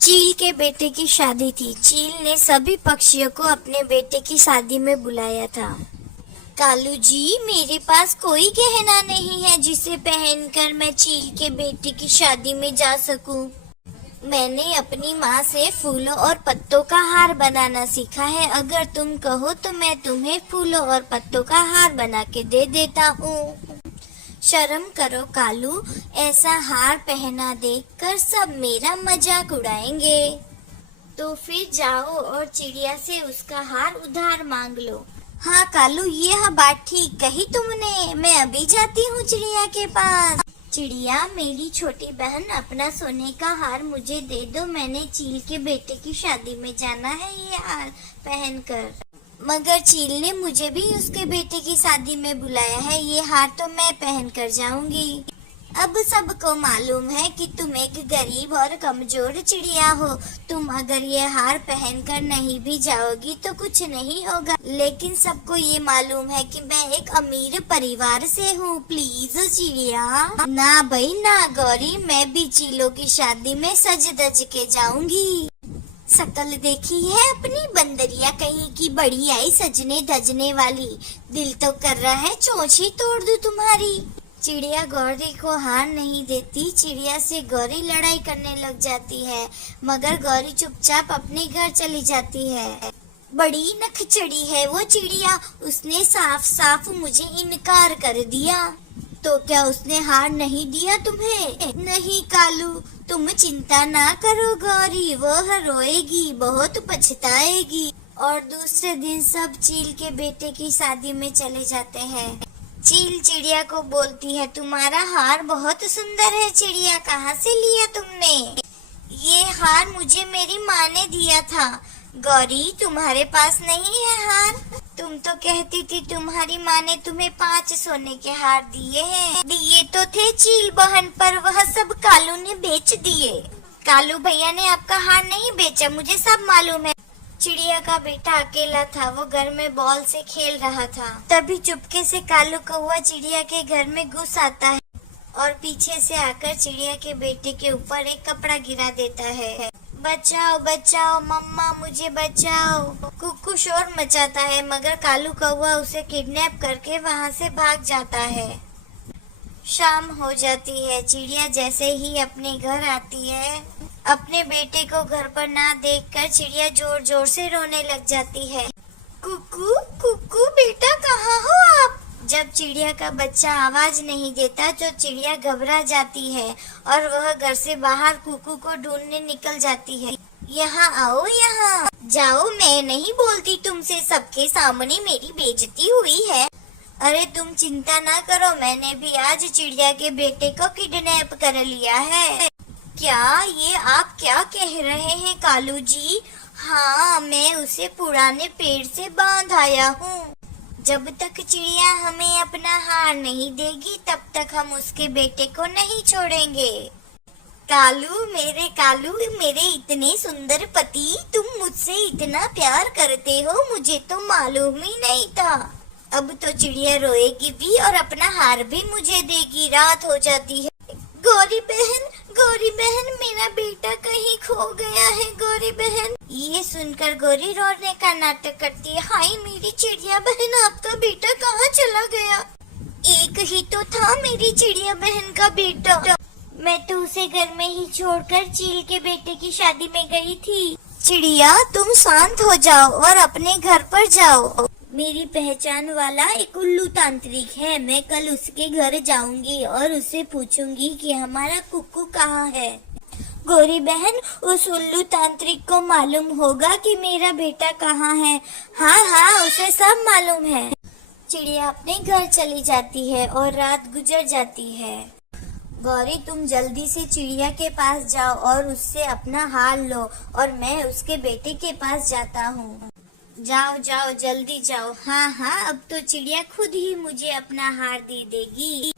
चील के बेटे की शादी थी। चील ने सभी पक्षियों को अपने बेटे की शादी में बुलाया था। कालू जी, मेरे पास कोई गहना नहीं है जिसे पहनकर मैं चील के बेटे की शादी में जा सकूं। मैंने अपनी माँ से फूलों और पत्तों का हार बनाना सीखा है। अगर तुम कहो तो मैं तुम्हें फूलों और पत्तों का हार बना के दे देता हूँ। शर्म करो कालू, ऐसा हार पहना देखकर सब मेरा मजाक उड़ाएंगे। तो फिर जाओ और चिड़िया से उसका हार उधार मांग लो। हाँ कालू, ये बात ठीक कही तुमने। मैं अभी जाती हूँ चिड़िया के पास। चिड़िया, मेरी छोटी बहन, अपना सोने का हार मुझे दे दो। मैंने चील के बेटे की शादी में जाना है ये हार पहनकर। मगर चील ने मुझे भी उसके बेटे की शादी में बुलाया है। ये हार तो मैं पहन कर जाऊंगी। अब सबको मालूम है कि तुम एक गरीब और कमजोर चिड़िया हो। तुम अगर ये हार पहनकर नहीं भी जाओगी तो कुछ नहीं होगा। लेकिन सबको ये मालूम है कि मैं एक अमीर परिवार से हूँ। प्लीज चिड़िया। ना भाई ना गौरी, मैं भी चीलों की शादी में सज धज के जाऊंगी। शकल देखी है अपनी, बंदरिया कहीं की बड़ी आई सजने धजने वाली। दिल तो कर रहा है चोंच ही तोड़ दूं तुम्हारी। चिड़िया गौरी को हार नहीं देती। चिड़िया से गौरी लड़ाई करने लग जाती है, मगर गौरी चुपचाप अपने घर चली जाती है। बड़ी नखचड़ी है वो चिड़िया, उसने साफ साफ मुझे इनकार कर दिया। तो क्या उसने हार नहीं दिया तुम्हें? नहीं कालू, तुम चिंता ना करो गौरी, वह रोएगी, बहुत पछताएगी। और दूसरे दिन सब चील के बेटे की शादी में चले जाते हैं। चील चिड़िया को बोलती है, तुम्हारा हार बहुत सुंदर है चिड़िया, कहाँ से लिया तुमने? ये हार मुझे मेरी माँ ने दिया था। गौरी, तुम्हारे पास नहीं है हार? तुम तो कहती थी तुम्हारी माँ ने तुम्हें 5 सोने के हार दिए हैं। दिए तो थे चील बहन, पर वह सब कालू ने बेच दिए। कालू भैया ने आपका हार नहीं बेचा, मुझे सब मालूम है। चिड़िया का बेटा अकेला था, वो घर में बॉल से खेल रहा था। तभी चुपके से कालू कौवा चिड़िया के घर में घुस आता है और पीछे से आकर चिड़िया के बेटे के ऊपर एक कपड़ा गिरा देता है। बचाओ बचाओ मम्मा, मुझे बचाओ। कुक्कू शोर मचाता है, मगर कालू कौवा उसे किडनैप करके वहाँ से भाग जाता है। शाम हो जाती है। चिड़िया जैसे ही अपने घर आती है, अपने बेटे को घर पर ना देखकर चिड़िया जोर जोर से रोने लग जाती है। कुक्कू कुक्कू, बेटा कहाँ हो आप? जब चिड़िया का बच्चा आवाज नहीं देता तो चिड़िया घबरा जाती है और वह घर से बाहर कुक्कू को ढूंढने निकल जाती है। यहाँ आओ, यहाँ जाओ, मैं नहीं बोलती तुमसे, सबके सामने मेरी बेइज्जती हुई है। अरे तुम चिंता ना करो, मैंने भी आज चिड़िया के बेटे को किडनैप कर लिया है। क्या? ये आप क्या कह रहे हैं कालू जी? हाँ, मैं उसे पुराने पेड़ से बांध आया हूँ। जब तक चिड़िया हमें अपना हार नहीं देगी तब तक हम उसके बेटे को नहीं छोड़ेंगे। कालू, मेरे इतने सुंदर पति, तुम मुझसे इतना प्यार करते हो, मुझे तो मालूम ही नहीं था। अब तो चिड़िया रोएगी भी और अपना हार भी मुझे देगी। रात हो जाती है। गौरी बहन, मेरा बेटा कहीं खो गया है। गौरी बहन। ये सुनकर गौरी रोने का नाटक करती है। हाय मेरी चिड़िया बहन, आपका बेटा कहाँ चला गया? एक ही तो था मेरी चिड़िया बहन का बेटा। मैं तो उसे घर में ही छोड़कर चील के बेटे की शादी में गई थी। चिड़िया, तुम शांत हो जाओ और अपने घर पर जाओ। मेरी पहचान वाला एक उल्लू तांत्रिक है। मैं कल उसके घर जाऊंगी और उससे पूछूंगी कि हमारा कुक्कू कहाँ है। गौरी बहन, उस उल्लू तांत्रिक को मालूम होगा कि मेरा बेटा कहाँ है। हाँ, उसे सब मालूम है। चिड़िया अपने घर चली जाती है और रात गुजर जाती है। गौरी, तुम जल्दी से चिड़िया के पास जाओ और उससे अपना हार लो और मैं उसके बेटे के पास जाता हूँ। जाओ, जल्दी जाओ। हाँ, अब तो चिड़िया खुद ही मुझे अपना हार दे देगी।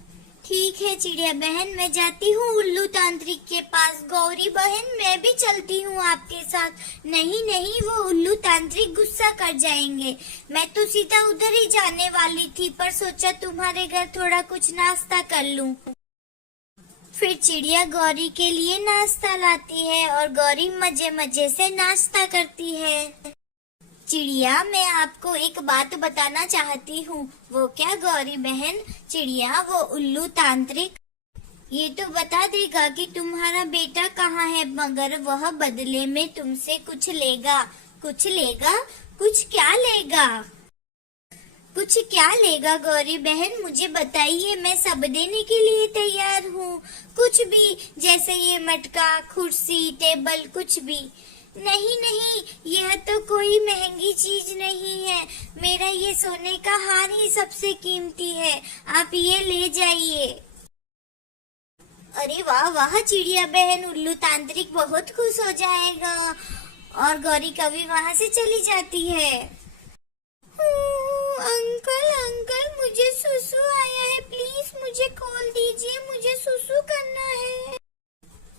ठीक है चिड़िया बहन, मैं जाती हूँ उल्लू तांत्रिक के पास। गौरी बहन, मैं भी चलती हूँ आपके साथ। नहीं, वो उल्लू तांत्रिक गुस्सा कर जाएंगे। मैं तो सीधा उधर ही जाने वाली थी, पर सोचा तुम्हारे घर थोड़ा कुछ नाश्ता कर लूँ। फिर चिड़िया गौरी के लिए नाश्ता लाती है और गौरी मजे मजे से नाश्ता करती है। चिड़िया, मैं आपको एक बात बताना चाहती हूँ। वो क्या गौरी बहन? चिड़िया, वो उल्लू तांत्रिक ये तो बता देगा कि तुम्हारा बेटा कहाँ है, मगर वह बदले में तुमसे कुछ लेगा। कुछ लेगा? कुछ क्या लेगा? कुछ क्या लेगा गौरी बहन? मुझे बताइए, मैं सब देने के लिए तैयार हूँ। कुछ भी, जैसे ये मटका, कुर्सी, टेबल, कुछ भी। नहीं नहीं, यह तो कोई महंगी चीज नहीं है। मेरा ये सोने का हार ही सबसे कीमती है। आप ये ले जाइए। अरे वाह वाह चिड़िया बहन, उल्लू तांत्रिक बहुत खुश हो जाएगा। और गौरी कभी वहाँ से चली जाती है। अंकल अंकल, मुझे सुसु आया है, प्लीज मुझे खोल दीजिए, मुझे सुसु करना है।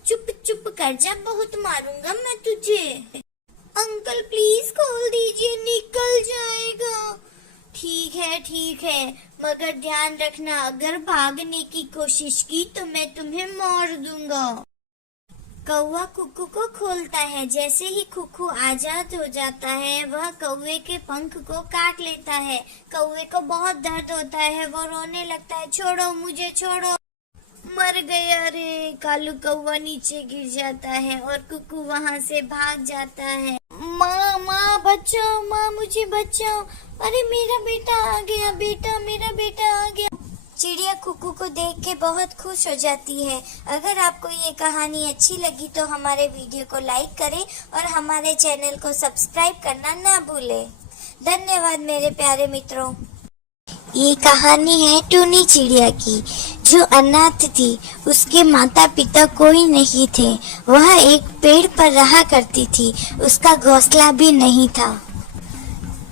चुप चुप कर जा, बहुत मारूंगा मैं तुझे। अंकल प्लीज खोल दीजिए, निकल जाएगा। ठीक है, मगर ध्यान रखना, अगर भागने की कोशिश की तो मैं तुम्हें मार दूंगा। कौवा कुक्कू को खोलता है। जैसे ही कुक्कू आजाद हो जाता है, वह कौवे के पंख को काट लेता है। कौवे को बहुत दर्द होता है, वो रोने लगता है, छोड़ो मुझे, छोड़ो। मर गया रे। कालू कौवा नीचे गिर जाता है और कुक्कू वहाँ से भाग जाता है। माँ माँ बचाओ, माँ मुझे बचाओ। अरे मेरा बेटा आ गया, बेटा मेरा बेटा आ गया। चिड़िया कुक्कू को देख के बहुत खुश हो जाती है। अगर आपको ये कहानी अच्छी लगी तो हमारे वीडियो को लाइक करें और हमारे चैनल को सब्सक्राइब करना ना भूलें। धन्यवाद मेरे प्यारे मित्रों। ये कहानी है टूनी चिड़िया की, जो अनाथ थी। उसके माता पिता कोई नहीं थे। वह एक पेड़ पर रहा करती थी। उसका घोंसला भी नहीं था।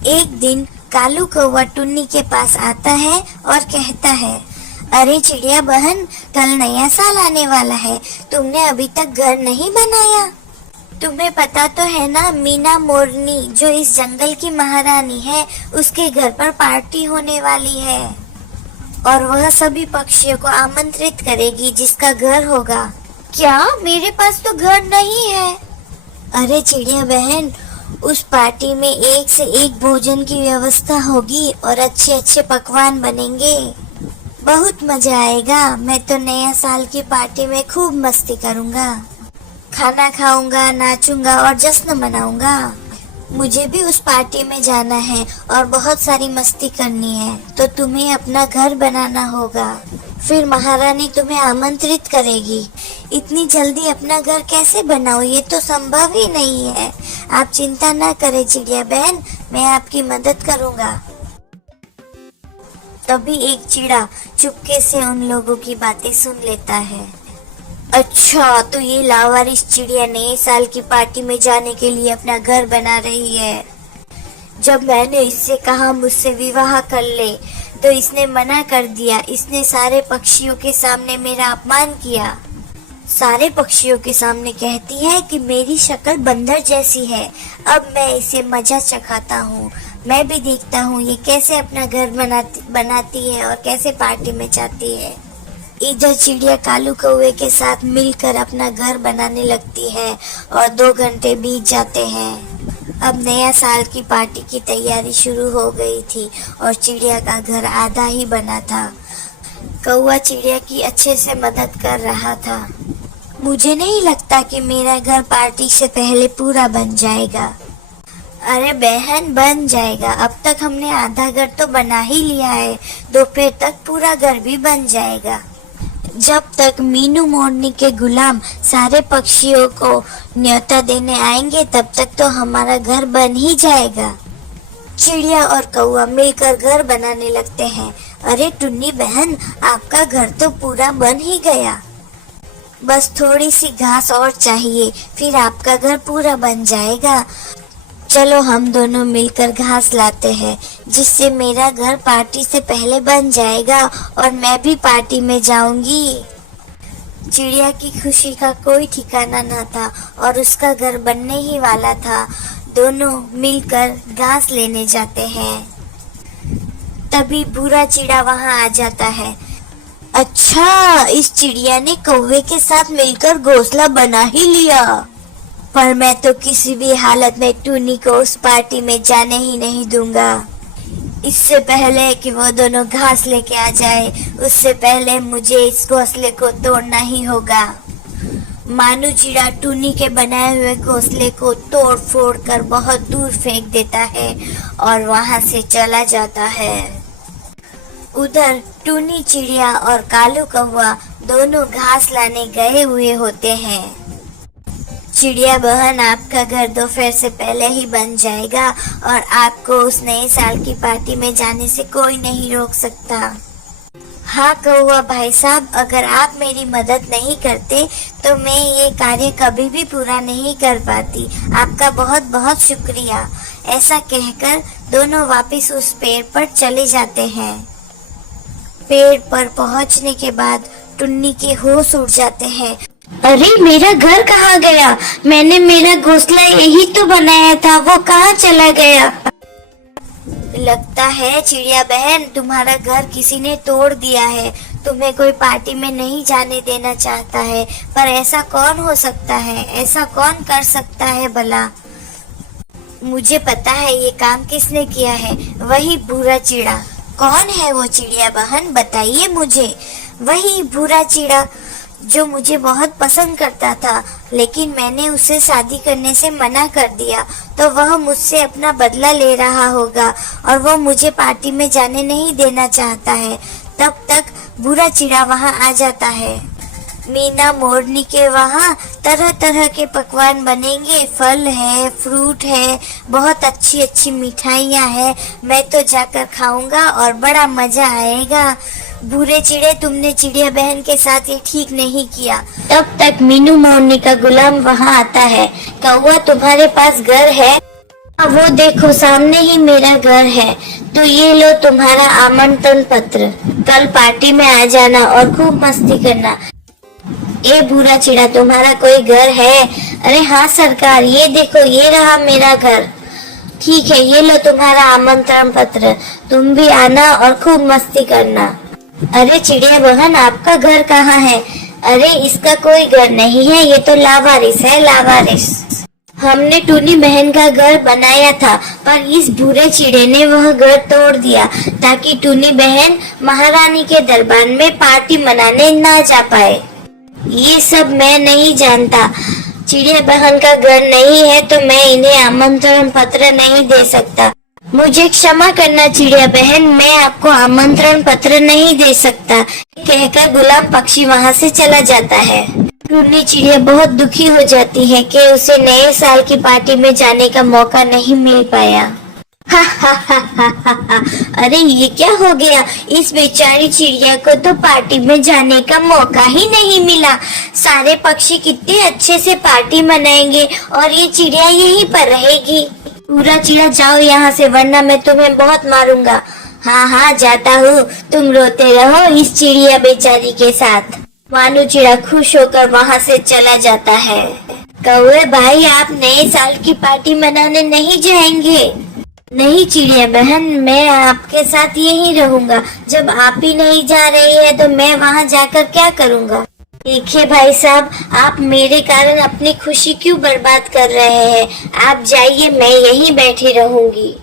एक दिन कालू कौवा टुन्नी के पास आता है और कहता है, अरे चिड़िया बहन, कल नया साल आने वाला है, तुमने अभी तक घर नहीं बनाया। तुम्हें पता तो है ना, मीना मोरनी जो इस जंगल की महारानी है, उसके घर पर पार्टी होने वाली है और वह सभी पक्षियों को आमंत्रित करेगी जिसका घर होगा। क्या? मेरे पास तो घर नहीं है। अरे चिड़िया बहन, उस पार्टी में एक से एक भोजन की व्यवस्था होगी और अच्छे अच्छे पकवान बनेंगे। बहुत मजा आएगा। मैं तो नया साल की पार्टी में खूब मस्ती करूँगा, खाना खाऊंगा, नाचूंगा और जश्न मनाऊंगा। मुझे भी उस पार्टी में जाना है और बहुत सारी मस्ती करनी है, तो तुम्हें अपना घर बनाना होगा। फिर महारानी तुम्हें आमंत्रित करेगी। इतनी जल्दी अपना घर कैसे बनाओ? ये तो संभव ही नहीं है। आप चिंता ना करें चिड़िया बहन, मैं आपकी मदद करूँगा। तभी एक चिड़ा चुपके से उन लोगों की बातें सुन लेता है। अच्छा, तो ये लावारिस चिड़िया नए साल की पार्टी में जाने के लिए अपना घर बना रही है। जब मैंने इससे कहा मुझसे विवाह कर ले, तो इसने मना कर दिया। इसने सारे पक्षियों के सामने मेरा अपमान किया। सारे पक्षियों के सामने कहती है कि मेरी शक्ल बंदर जैसी है। अब मैं इसे मजा चखाता हूँ। मैं भी देखता हूँ ये कैसे अपना घर बनाती है और कैसे पार्टी में जाती है। इधर चिड़िया कालू कौवे के साथ मिलकर अपना घर बनाने लगती है और 2 घंटे बीत जाते हैं। अब नया साल की पार्टी की तैयारी शुरू हो गई थी और चिड़िया का घर आधा ही बना था। कौवा चिड़िया की अच्छे से मदद कर रहा था। मुझे नहीं लगता कि मेरा घर पार्टी से पहले पूरा बन जाएगा। अरे बहन, बन जाएगा। अब तक हमने आधा घर तो बना ही लिया है, दोपहर तक पूरा घर भी बन जाएगा। जब तक मीनू मोरनी के गुलाम सारे पक्षियों को न्योता देने आएंगे, तब तक तो हमारा घर बन ही जाएगा। चिड़िया और कौवा मिलकर घर बनाने लगते हैं। अरे टुन्नी बहन, आपका घर तो पूरा बन ही गया। बस थोड़ी सी घास और चाहिए, फिर आपका घर पूरा बन जाएगा। चलो हम दोनों मिलकर घास लाते हैं, जिससे मेरा घर पार्टी से पहले बन जाएगा और मैं भी पार्टी में जाऊंगी। चिड़िया की खुशी का कोई ठिकाना न था और उसका घर बनने ही वाला था। दोनों मिलकर घास लेने जाते हैं। तभी बुरा चिड़ा वहां आ जाता है। अच्छा, इस चिड़िया ने कौवे के साथ मिलकर घोंसला बना ही लिया। पर मैं तो किसी भी हालत में टूनी को उस पार्टी में जाने ही नहीं दूंगा। इससे पहले कि वो दोनों घास लेके आ जाए, उससे पहले मुझे इस घोंसले को तोड़ना ही होगा। मानू चिड़ा टूनी के बनाए हुए घोंसले को तोड़ फोड़ कर बहुत दूर फेंक देता है और वहां से चला जाता है। उधर टूनी चिड़िया और कालू कौवा दोनों घास लाने गए हुए होते हैं। चिड़िया बहन, आपका घर दोपहर से पहले ही बन जाएगा और आपको उस नए साल की पार्टी में जाने से कोई नहीं रोक सकता। हाँ कौवा भाई साहब, अगर आप मेरी मदद नहीं करते तो मैं ये कार्य कभी भी पूरा नहीं कर पाती। आपका बहुत बहुत शुक्रिया। ऐसा कहकर दोनों वापस उस पेड़ पर चले जाते हैं। पेड़ पर पहुंचने के बाद टुन्नी के होश उड़ जाते हैं। अरे मेरा घर कहाँ गया? मैंने मेरा घोंसला यही तो बनाया था, वो कहाँ चला गया? लगता है चिड़िया बहन, तुम्हारा घर किसी ने तोड़ दिया है। तुम्हें कोई पार्टी में नहीं जाने देना चाहता है, पर ऐसा कौन हो सकता है? ऐसा कौन कर सकता है भला? मुझे पता है ये काम किसने किया है, वही भूरा चिड़ा। कौन है वो चिड़िया बहन, बताइए मुझे। वही भूरा चिड़ा जो मुझे बहुत पसंद करता था, लेकिन मैंने उसे शादी करने से मना कर दिया, तो वह मुझसे अपना बदला ले रहा होगा और वो मुझे पार्टी में जाने नहीं देना चाहता है। तब तक भूरा चिड़ा वहाँ आ जाता है। मीना मोरनी के वहाँ तरह तरह के पकवान बनेंगे, फल है, फ्रूट है, बहुत अच्छी अच्छी मिठाइयाँ हैं। मैं तो जाकर खाऊंगा और बड़ा मजा आएगा। भूरे चिड़े, तुमने चिड़िया बहन के साथ ये ठीक नहीं किया। तब तक मीनू मोरनी का गुलाम वहाँ आता है। कौवा, तुम्हारे पास घर है? वो देखो सामने ही मेरा घर है, तो ये लो तुम्हारा आमंत्रण पत्र। कल पार्टी में आ जाना और खूब मस्ती करना। ए भूरा चिड़ा, तुम्हारा कोई घर है? अरे हाँ सरकार, ये देखो ये रहा मेरा घर। ठीक है, ये लो तुम्हारा आमंत्रण पत्र, तुम भी आना और खूब मस्ती करना। अरे चिड़िया बहन, आपका घर कहाँ है? अरे इसका कोई घर नहीं है, ये तो लावारिस है, लावारिस। हमने टूनी बहन का घर बनाया था, पर इस भूरे चिड़े ने वह घर तोड़ दिया ताकि टूनी बहन महारानी के दरबार में पार्टी मनाने ना जा पाए। ये सब मैं नहीं जानता। चिड़िया बहन का घर नहीं है तो मैं इन्हें आमंत्रण पत्र नहीं दे सकता। मुझे क्षमा करना चिड़िया बहन, मैं आपको आमंत्रण पत्र नहीं दे सकता। कहकर गुलाब पक्षी वहाँ से चला जाता है। टूनी चिड़िया बहुत दुखी हो जाती है कि उसे नए साल की पार्टी में जाने का मौका नहीं मिल पाया। अरे ये क्या हो गया? इस बेचारी चिड़िया को तो पार्टी में जाने का मौका ही नहीं मिला। सारे पक्षी कितने अच्छे से पार्टी मनाएंगे और ये चिड़िया यहीं पर रहेगी। पूरा चिड़ा, जाओ यहाँ से वरना मैं तुम्हें बहुत मारूंगा। हाँ हाँ जाता हूँ, तुम रोते रहो इस चिड़िया बेचारी के साथ। मानू चिड़ा खुश होकर वहाँ से चला जाता है। कौवे भाई, आप नए साल की पार्टी मनाने नहीं जाएंगे? नहीं चिड़िया बहन, मैं आपके साथ यहीं रहूंगा। जब आप ही नहीं जा रही है तो मैं वहाँ जाकर क्या करूँगा? देखिए भाई साहब, आप मेरे कारण अपनी खुशी क्यों बर्बाद कर रहे हैं? आप जाइए, मैं यहीं बैठी रहूंगी।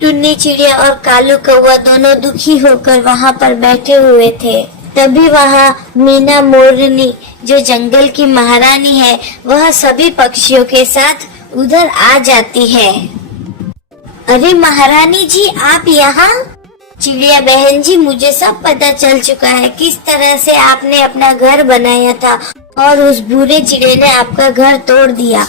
टुन्नी चिड़िया और कालू कौवा दोनों दुखी होकर वहाँ पर बैठे हुए थे। तभी वहाँ मीना मोरनी, जो जंगल की महारानी है, वह सभी पक्षियों के साथ उधर आ जाती है। अरे महारानी जी, आप यहाँ? चिड़िया बहन जी, मुझे सब पता चल चुका है किस तरह से आपने अपना घर बनाया था और उस भूरे चिड़े ने आपका घर तोड़ दिया।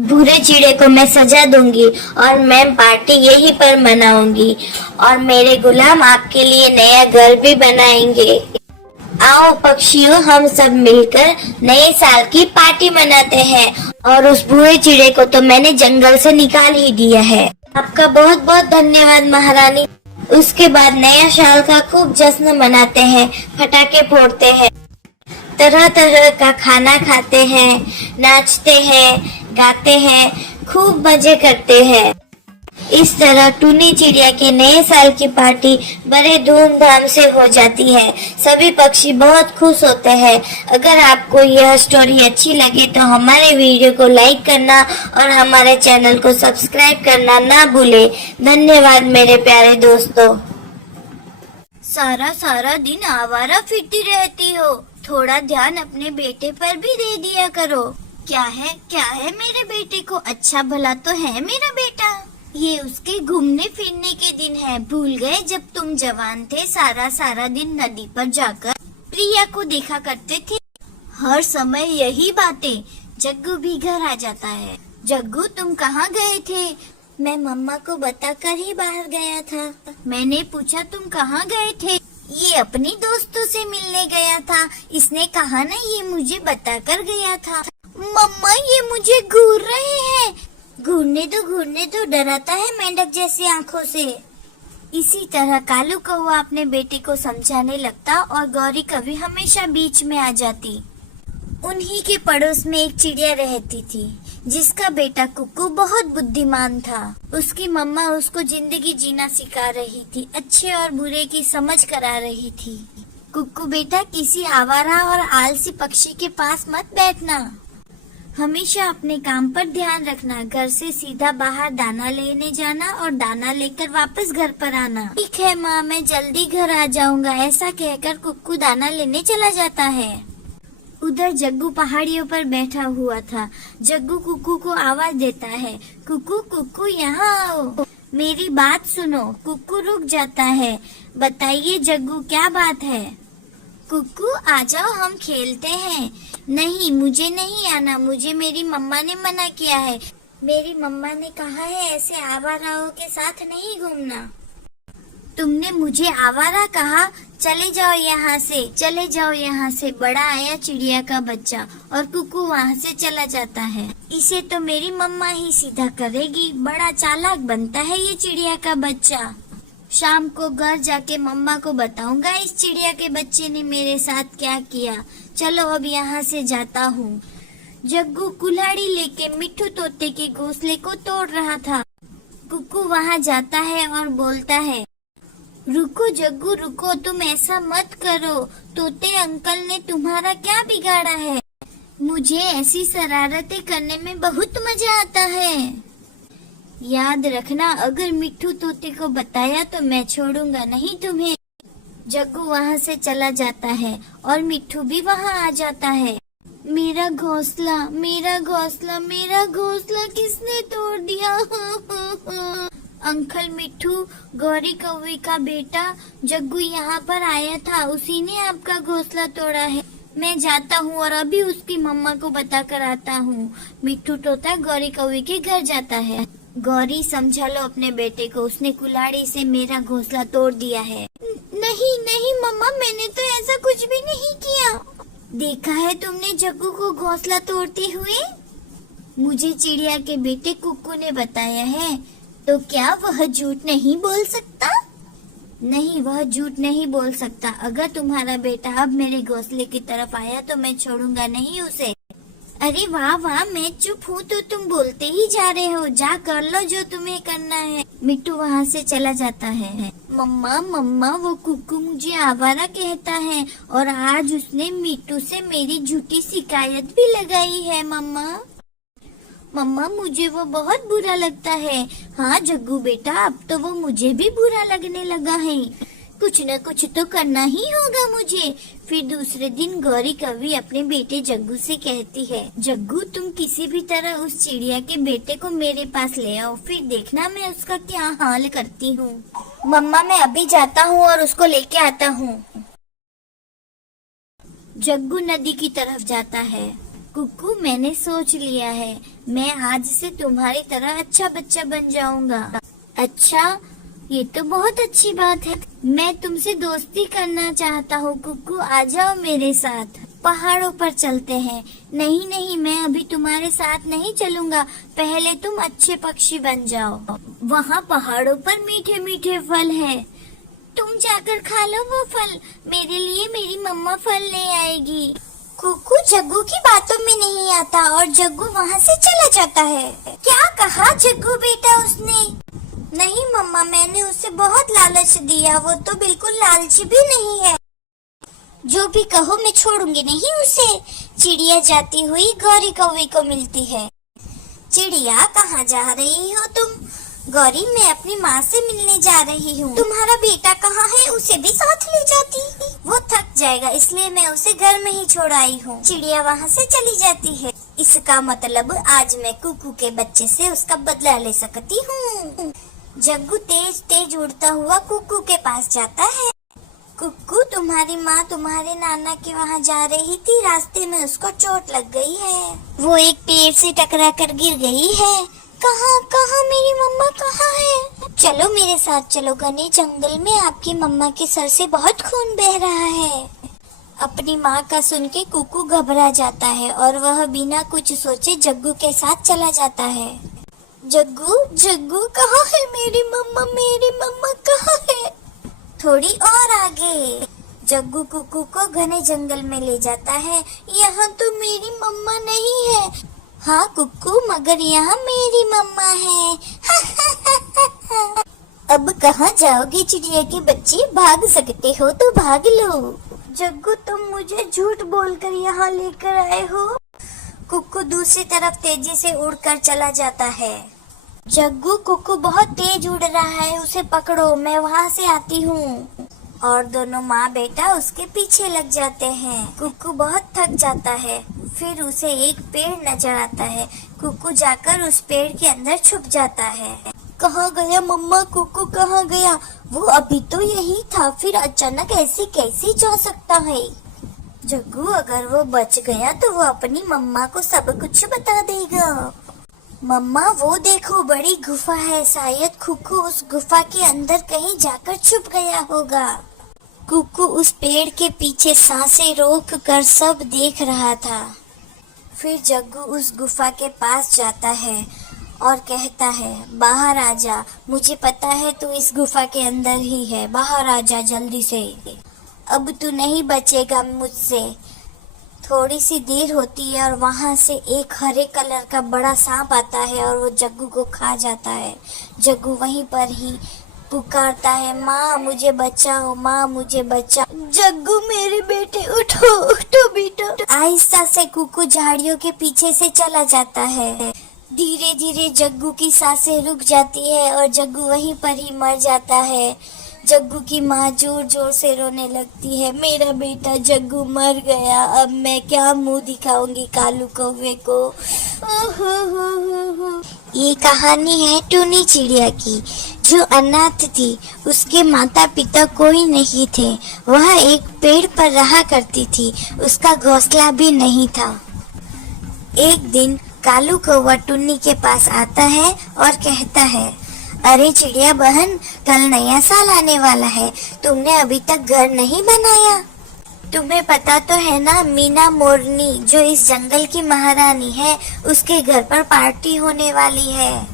भूरे चिड़े को मैं सजा दूंगी और मैं पार्टी यहीं पर मनाऊंगी और मेरे गुलाम आपके लिए नया घर भी बनाएंगे। आओ पक्षियों, हम सब मिलकर नए साल की पार्टी मनाते हैं। और उस भूरे चिड़े को तो मैंने जंगल से निकाल ही दिया है। आपका बहुत बहुत धन्यवाद महारानी। उसके बाद नया साल का खूब जश्न मनाते हैं, पटाखे फोड़ते हैं, तरह तरह का खाना खाते हैं, नाचते हैं, गाते हैं, खूब मजे करते हैं। इस तरह टुनी चिड़िया के नए साल की पार्टी बड़े धूमधाम से हो जाती है। सभी पक्षी बहुत खुश होते हैं। अगर आपको यह स्टोरी अच्छी लगे तो हमारे वीडियो को लाइक करना और हमारे चैनल को सब्सक्राइब करना ना भूले। धन्यवाद मेरे प्यारे दोस्तों। सारा सारा दिन आवारा फिरती रहती हो, थोड़ा ध्यान अपने बेटे पर भी दे दिया करो। क्या है मेरे बेटे को? अच्छा भला तो है मेरा बेटा। ये उसके घूमने फिरने के दिन है। भूल गए जब तुम जवान थे, सारा सारा दिन नदी पर जाकर प्रिया को देखा करते थे। हर समय यही बातें। जग्गू भी घर आ जाता है। जग्गू तुम कहाँ गए थे? मैं मम्मा को बताकर ही बाहर गया था। मैंने पूछा तुम कहाँ गए थे? ये अपनी दोस्तों से मिलने गया था। इसने कहा ना ये मुझे बताकर गया था। मम्मा ये मुझे घूर रहे हैं। घूरने दो, डराता है मेंढक जैसी आंखों से। इसी तरह कालू कौवा अपने बेटे को समझाने लगता और गौरी कभी हमेशा बीच में आ जाती। उन्हीं के पड़ोस में एक चिड़िया रहती थी जिसका बेटा कुक्कू बहुत बुद्धिमान था। उसकी मम्मा उसको जिंदगी जीना सिखा रही थी, अच्छे और बुरे की समझ करा रही थी। कुक्कू बेटा, किसी आवारा और आलसी पक्षी के पास मत बैठना। हमेशा अपने काम पर ध्यान रखना। घर से सीधा बाहर दाना लेने जाना और दाना लेकर वापस घर पर आना। ठीक है माँ, मैं जल्दी घर आ जाऊंगा। ऐसा कहकर कुक्कू दाना लेने चला जाता है। उधर जग्गू पहाड़ियों पर बैठा हुआ था। जग्गू कुक्कू को आवाज देता है, कुक्कू कुक्कू यहाँ आओ, मेरी बात सुनो। कुक्कू रुक जाता है। बताइए जग्गू, क्या बात है? कुक्कू आ जाओ, हम खेलते हैं। नहीं, मुझे नहीं आना, मुझे मेरी मम्मा ने मना किया है। मेरी मम्मा ने कहा है ऐसे आवाराओं के साथ नहीं घूमना। तुमने मुझे आवारा कहा? चले जाओ यहाँ से। बड़ा आया चिड़िया का बच्चा और कुक्कू वहाँ से चला जाता है। इसे तो मेरी मम्मा ही सीधा करेगी। बड़ा चालाक बनता है ये चिड़िया का बच्चा। शाम को घर जाके मम्मा को बताऊंगा इस चिड़िया के बच्चे ने मेरे साथ क्या किया। चलो अब यहाँ से जाता हूँ। जग्गू कुल्हाड़ी लेके मिट्ठू तोते के घोंसले को तोड़ रहा था। कुक्कू वहाँ जाता है और बोलता है, रुको जग्गू रुको, तुम ऐसा मत करो। तोते अंकल ने तुम्हारा क्या बिगाड़ा है? मुझे ऐसी शरारतें करने में बहुत मजा आता है। याद रखना, अगर मिट्ठू तोते को बताया तो मैं छोड़ूंगा नहीं तुम्हें। जग्गू वहाँ से चला जाता है और मिट्ठू भी वहाँ आ जाता है। मेरा घोंसला किसने तोड़ दिया? अंकल मिट्ठू, गौरी कौवी का बेटा जग्गू यहाँ पर आया था, उसी ने आपका घोंसला तोड़ा है। मैं जाता हूँ और अभी उसकी मम्मा को बता कर आता हूँ। मिट्ठू तोता गौरी कौवी के घर जाता है। गौरी, समझा लो अपने बेटे को, उसने कुल्हाड़ी से मेरा घोंसला तोड़ दिया है। नहीं मम्मा, मैंने तो ऐसा कुछ भी नहीं किया। देखा है तुमने जग्गू को घोंसला तोड़ते हुए? मुझे चिड़िया के बेटे कुक्कू ने बताया है। तो क्या वह झूठ नहीं बोल सकता? नहीं, वह झूठ नहीं बोल सकता। अगर तुम्हारा बेटा अब मेरे घोंसले की तरफ आया तो मैं छोड़ूंगा नहीं उसे। अरे वाह, मैं चुप हूँ तो तुम बोलते ही जा रहे हो। जा कर लो जो तुम्हें करना है। मिट्टू वहाँ से चला जाता है। मम्मा, वो कुक्कू मुझे आवारा कहता है और आज उसने मिट्टू से मेरी झूठी शिकायत भी लगाई है। मम्मा, मुझे वो बहुत बुरा लगता है। हाँ जग्गू बेटा, अब तो वो मुझे भी बुरा लगने लगा है। कुछ न कुछ तो करना ही होगा मुझे। फिर दूसरे दिन गौरी कौवी अपने बेटे जग्गू से कहती है, जग्गू तुम किसी भी तरह उस चिड़िया के बेटे को मेरे पास ले आओ, फिर देखना मैं उसका क्या हाल करती हूँ। मम्मा, मैं अभी जाता हूँ और उसको लेके आता हूँ। जग्गू नदी की तरफ जाता है। कुक्कू, मैंने सोच लिया है, मैं आज से तुम्हारी तरह अच्छा बच्चा बन जाऊंगा। अच्छा, ये तो बहुत अच्छी बात है। मैं तुमसे दोस्ती करना चाहता हूँ कुक्कू, आ जाओ मेरे साथ। पहाड़ों पर चलते हैं। नहीं, मैं अभी तुम्हारे साथ नहीं चलूंगा, पहले तुम अच्छे पक्षी बन जाओ। वहाँ पहाड़ों पर मीठे मीठे फल है, तुम जाकर खा लो वो फल। मेरे लिए मेरी मम्मा फल ले आएगी। कुक्कू जग्गू की बातों में नहीं आता और जग्गू वहाँ से चला जाता है। क्या कहा जग्गू बेटा उसने? नहीं मम्मा, मैंने उसे बहुत लालच दिया, वो तो बिल्कुल लालची भी नहीं है। जो भी कहो, मैं छोड़ूंगी नहीं उसे। चिड़िया जाती हुई गौरी कौवे को मिलती है। चिड़िया, कहाँ जा रही हो तुम? गौरी, मैं अपनी माँ से मिलने जा रही हूँ। तुम्हारा बेटा कहाँ है? उसे भी साथ ले जाती। वो थक जाएगा, इसलिए मैं उसे घर में ही छोड़ आई हूँ। चिड़िया वहाँ से चली जाती है। इसका मतलब आज मैं कुकू के बच्चे से उसका बदला ले सकती हूँ। जग्गू तेज तेज उड़ता हुआ कुकू के पास जाता है। कुकू, तुम्हारी माँ तुम्हारे नाना के वहाँ जा रही थी, रास्ते में उसको चोट लग गई है। वो एक पेड़ से टकरा कर गिर गई है। कहाँ कहाँ मेरी मम्मा कहाँ है? चलो मेरे साथ चलो, घने जंगल में आपकी मम्मा के सर से बहुत खून बह रहा है। अपनी माँ का सुन के कुकू घबरा जाता है और वह बिना कुछ सोचे जग्गू के साथ चला जाता है। जग्गू, जग्गू कहाँ है मेरी मम्मा कहाँ है? थोड़ी और आगे। जग्गू कुकू को घने जंगल में ले जाता है। यहाँ तो मेरी मम्मा नहीं है। हाँ कुकू, मगर यहाँ मेरी मम्मा है। अब कहाँ जाओगे चिड़िया के बच्चे? भाग सकते हो तो भाग लो। जग्गू, तुम मुझे झूठ बोलकर यहाँ लेकर आए हो। कुकू दूसरी तरफ तेजी से उड़कर चला जाता है। जग्गू, कुकू बहुत तेज उड़ रहा है, उसे पकड़ो, मैं वहाँ से आती हूँ। और दोनों माँ बेटा उसके पीछे लग जाते हैं। कुकू बहुत थक जाता है। फिर उसे एक पेड़ नजर आता है। कुकू जाकर उस पेड़ के अंदर छुप जाता है। कहाँ गया मम्मा? कुकू कहाँ गया? वो अभी तो यही था, फिर अचानक ऐसे कैसे जा सकता है? जग्गू, अगर वो बच गया तो वो अपनी मम्मा को सब कुछ बता देगा। मम्मा, वो देखो, बड़ी गुफा है, शायद कुकू उस गुफा के अंदर कहीं जाकर छुप गया होगा। कुकू उस पेड़ के पीछे सांसें रोक कर सब देख रहा था। फिर जग्गू उस गुफा के पास जाता है और कहता है, बाहर आ जा, मुझे पता है तू इस गुफा के अंदर ही है, बाहर आ जा जल्दी से। अब तू नहीं बचेगा मुझसे। थोड़ी सी देर होती है और वहां से एक हरे कलर का बड़ा सांप आता है और वो जग्गू को खा जाता है। जग्गू वहीं पर ही पुकारता है, माँ मुझे बचाओ, माँ मुझे बचाओ। जग्गू, मेरे बेटे, उठो उठो बेटा। आहिस्ता से कुकू झाड़ियों के पीछे से चला जाता है। धीरे धीरे जग्गू की सांसें रुक जाती है और जग्गू वहीं पर ही मर जाता है। जग्गू की माँ जोर जोर से रोने लगती है, मेरा बेटा जग्गू मर गया, अब मैं क्या मुंह दिखाऊंगी कालू कौवे को। ये कहानी है टूनी चिड़िया की, जो अनाथ थी। उसके माता पिता कोई नहीं थे। वह एक पेड़ पर रहा करती थी। उसका घोंसला भी नहीं था। एक दिन कालू कौवा टुन्नी के पास आता है और कहता है, अरे चिड़िया बहन, कल नया साल आने वाला है, तुमने अभी तक घर नहीं बनाया। तुम्हें पता तो है ना, मीना मोरनी जो इस जंगल की महारानी है, उसके घर पर पार्टी होने वाली है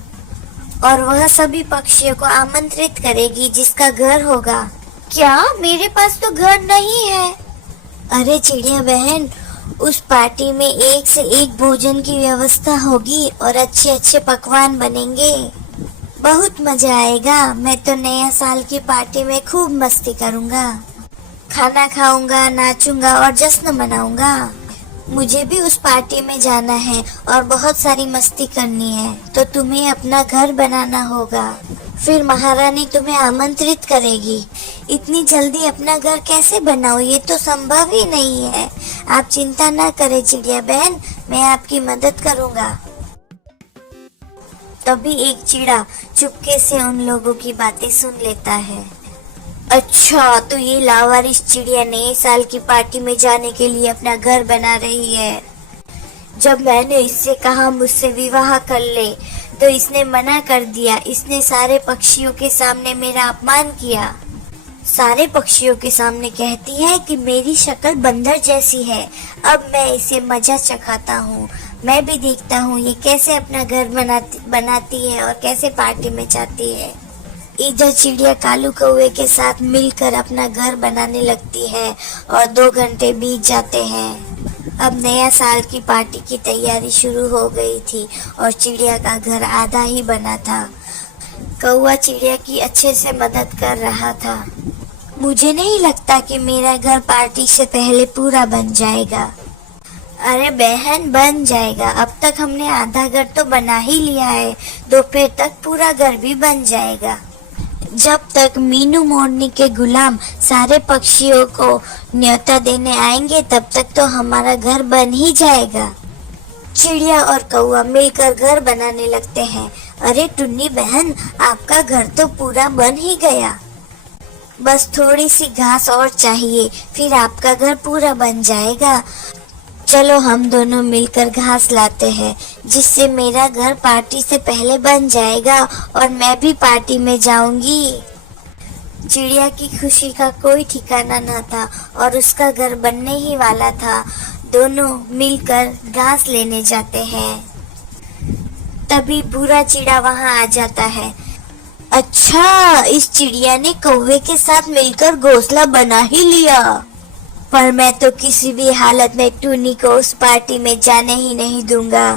और वह सभी पक्षियों को आमंत्रित करेगी जिसका घर होगा। क्या? मेरे पास तो घर नहीं है। अरे चिड़िया बहन, उस पार्टी में एक से एक भोजन की व्यवस्था होगी और अच्छे अच्छे पकवान बनेंगे। बहुत मजा आएगा। मैं तो नया साल की पार्टी में खूब मस्ती करूँगा, खाना खाऊंगा, नाचूंगा और जश्न मनाऊंगा। मुझे भी उस पार्टी में जाना है और बहुत सारी मस्ती करनी है, तो तुम्हें अपना घर बनाना होगा। फिर महारानी तुम्हें आमंत्रित करेगी। इतनी जल्दी अपना घर कैसे बनाओ? ये तो संभव ही नहीं है। आप चिंता ना करें चिड़िया बहन, मैं आपकी मदद करूँगा। तभी एक चिड़ा चुपके से उन लोगों की बातें सुन लेता है। अच्छा, तो ये लावारिस चिड़िया नए साल की पार्टी में जाने के लिए अपना घर बना रही है। जब मैंने इससे कहा मुझसे विवाह कर ले, तो इसने मना कर दिया। इसने सारे पक्षियों के सामने मेरा अपमान किया। सारे पक्षियों के सामने कहती है कि मेरी शक्ल बंदर जैसी है। अब मैं इसे मजा चखाता हूँ। मैं भी देखता हूँ ये कैसे अपना घर बनाती है और कैसे पार्टी में जाती है। इधर चिड़िया कालू कौवे के साथ मिलकर अपना घर बनाने लगती है और 2 घंटे बीत जाते हैं। अब नया साल की पार्टी की तैयारी शुरू हो गई थी और चिड़िया का घर आधा ही बना था। कौवा चिड़िया की अच्छे से मदद कर रहा था। मुझे नहीं लगता कि मेरा घर पार्टी से पहले पूरा बन जाएगा। अरे बहन, बन जाएगा। अब तक हमने आधा घर तो बना ही लिया है, दोपहर तक पूरा घर भी बन जाएगा। जब तक मीनू मोरनी के गुलाम सारे पक्षियों को न्योता देने आएंगे तब तक तो हमारा घर बन ही जाएगा। चिड़िया और कौवा मिलकर घर बनाने लगते हैं। अरे टुन्नी बहन, आपका घर तो पूरा बन ही गया। बस थोड़ी सी घास और चाहिए, फिर आपका घर पूरा बन जाएगा। चलो हम दोनों मिलकर घास लाते हैं, जिससे मेरा घर पार्टी से पहले बन जाएगा और मैं भी पार्टी में जाऊंगी। चिड़िया की खुशी का कोई ठिकाना न था और उसका घर बनने ही वाला था। दोनों मिलकर घास लेने जाते हैं। तभी भूरा चिड़ा वहां आ जाता है। अच्छा, इस चिड़िया ने कौवे के साथ मिलकर घोंसला बना ही लिया, पर मैं तो किसी भी हालत में टूनी को उस पार्टी में जाने ही नहीं दूंगा।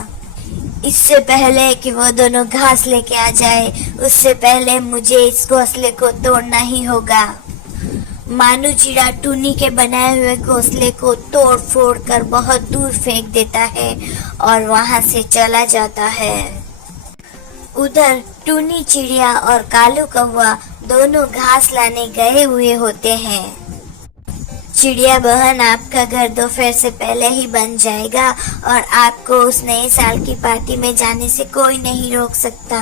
इससे पहले कि वो दोनों घास लेके आ जाए, उससे पहले मुझे इस घोंसले को तोड़ना ही होगा। मानू चिड़ा टूनी के बनाए हुए घोंसले को तोड़ फोड़ कर बहुत दूर फेंक देता है और वहां से चला जाता है। उधर टूनी चिड़िया और कालू कौवा दोनों घास लाने गए हुए होते हैं। चिड़िया बहन, आपका घर दोपहर से पहले ही बन जाएगा और आपको उस नए साल की पार्टी में जाने से कोई नहीं रोक सकता।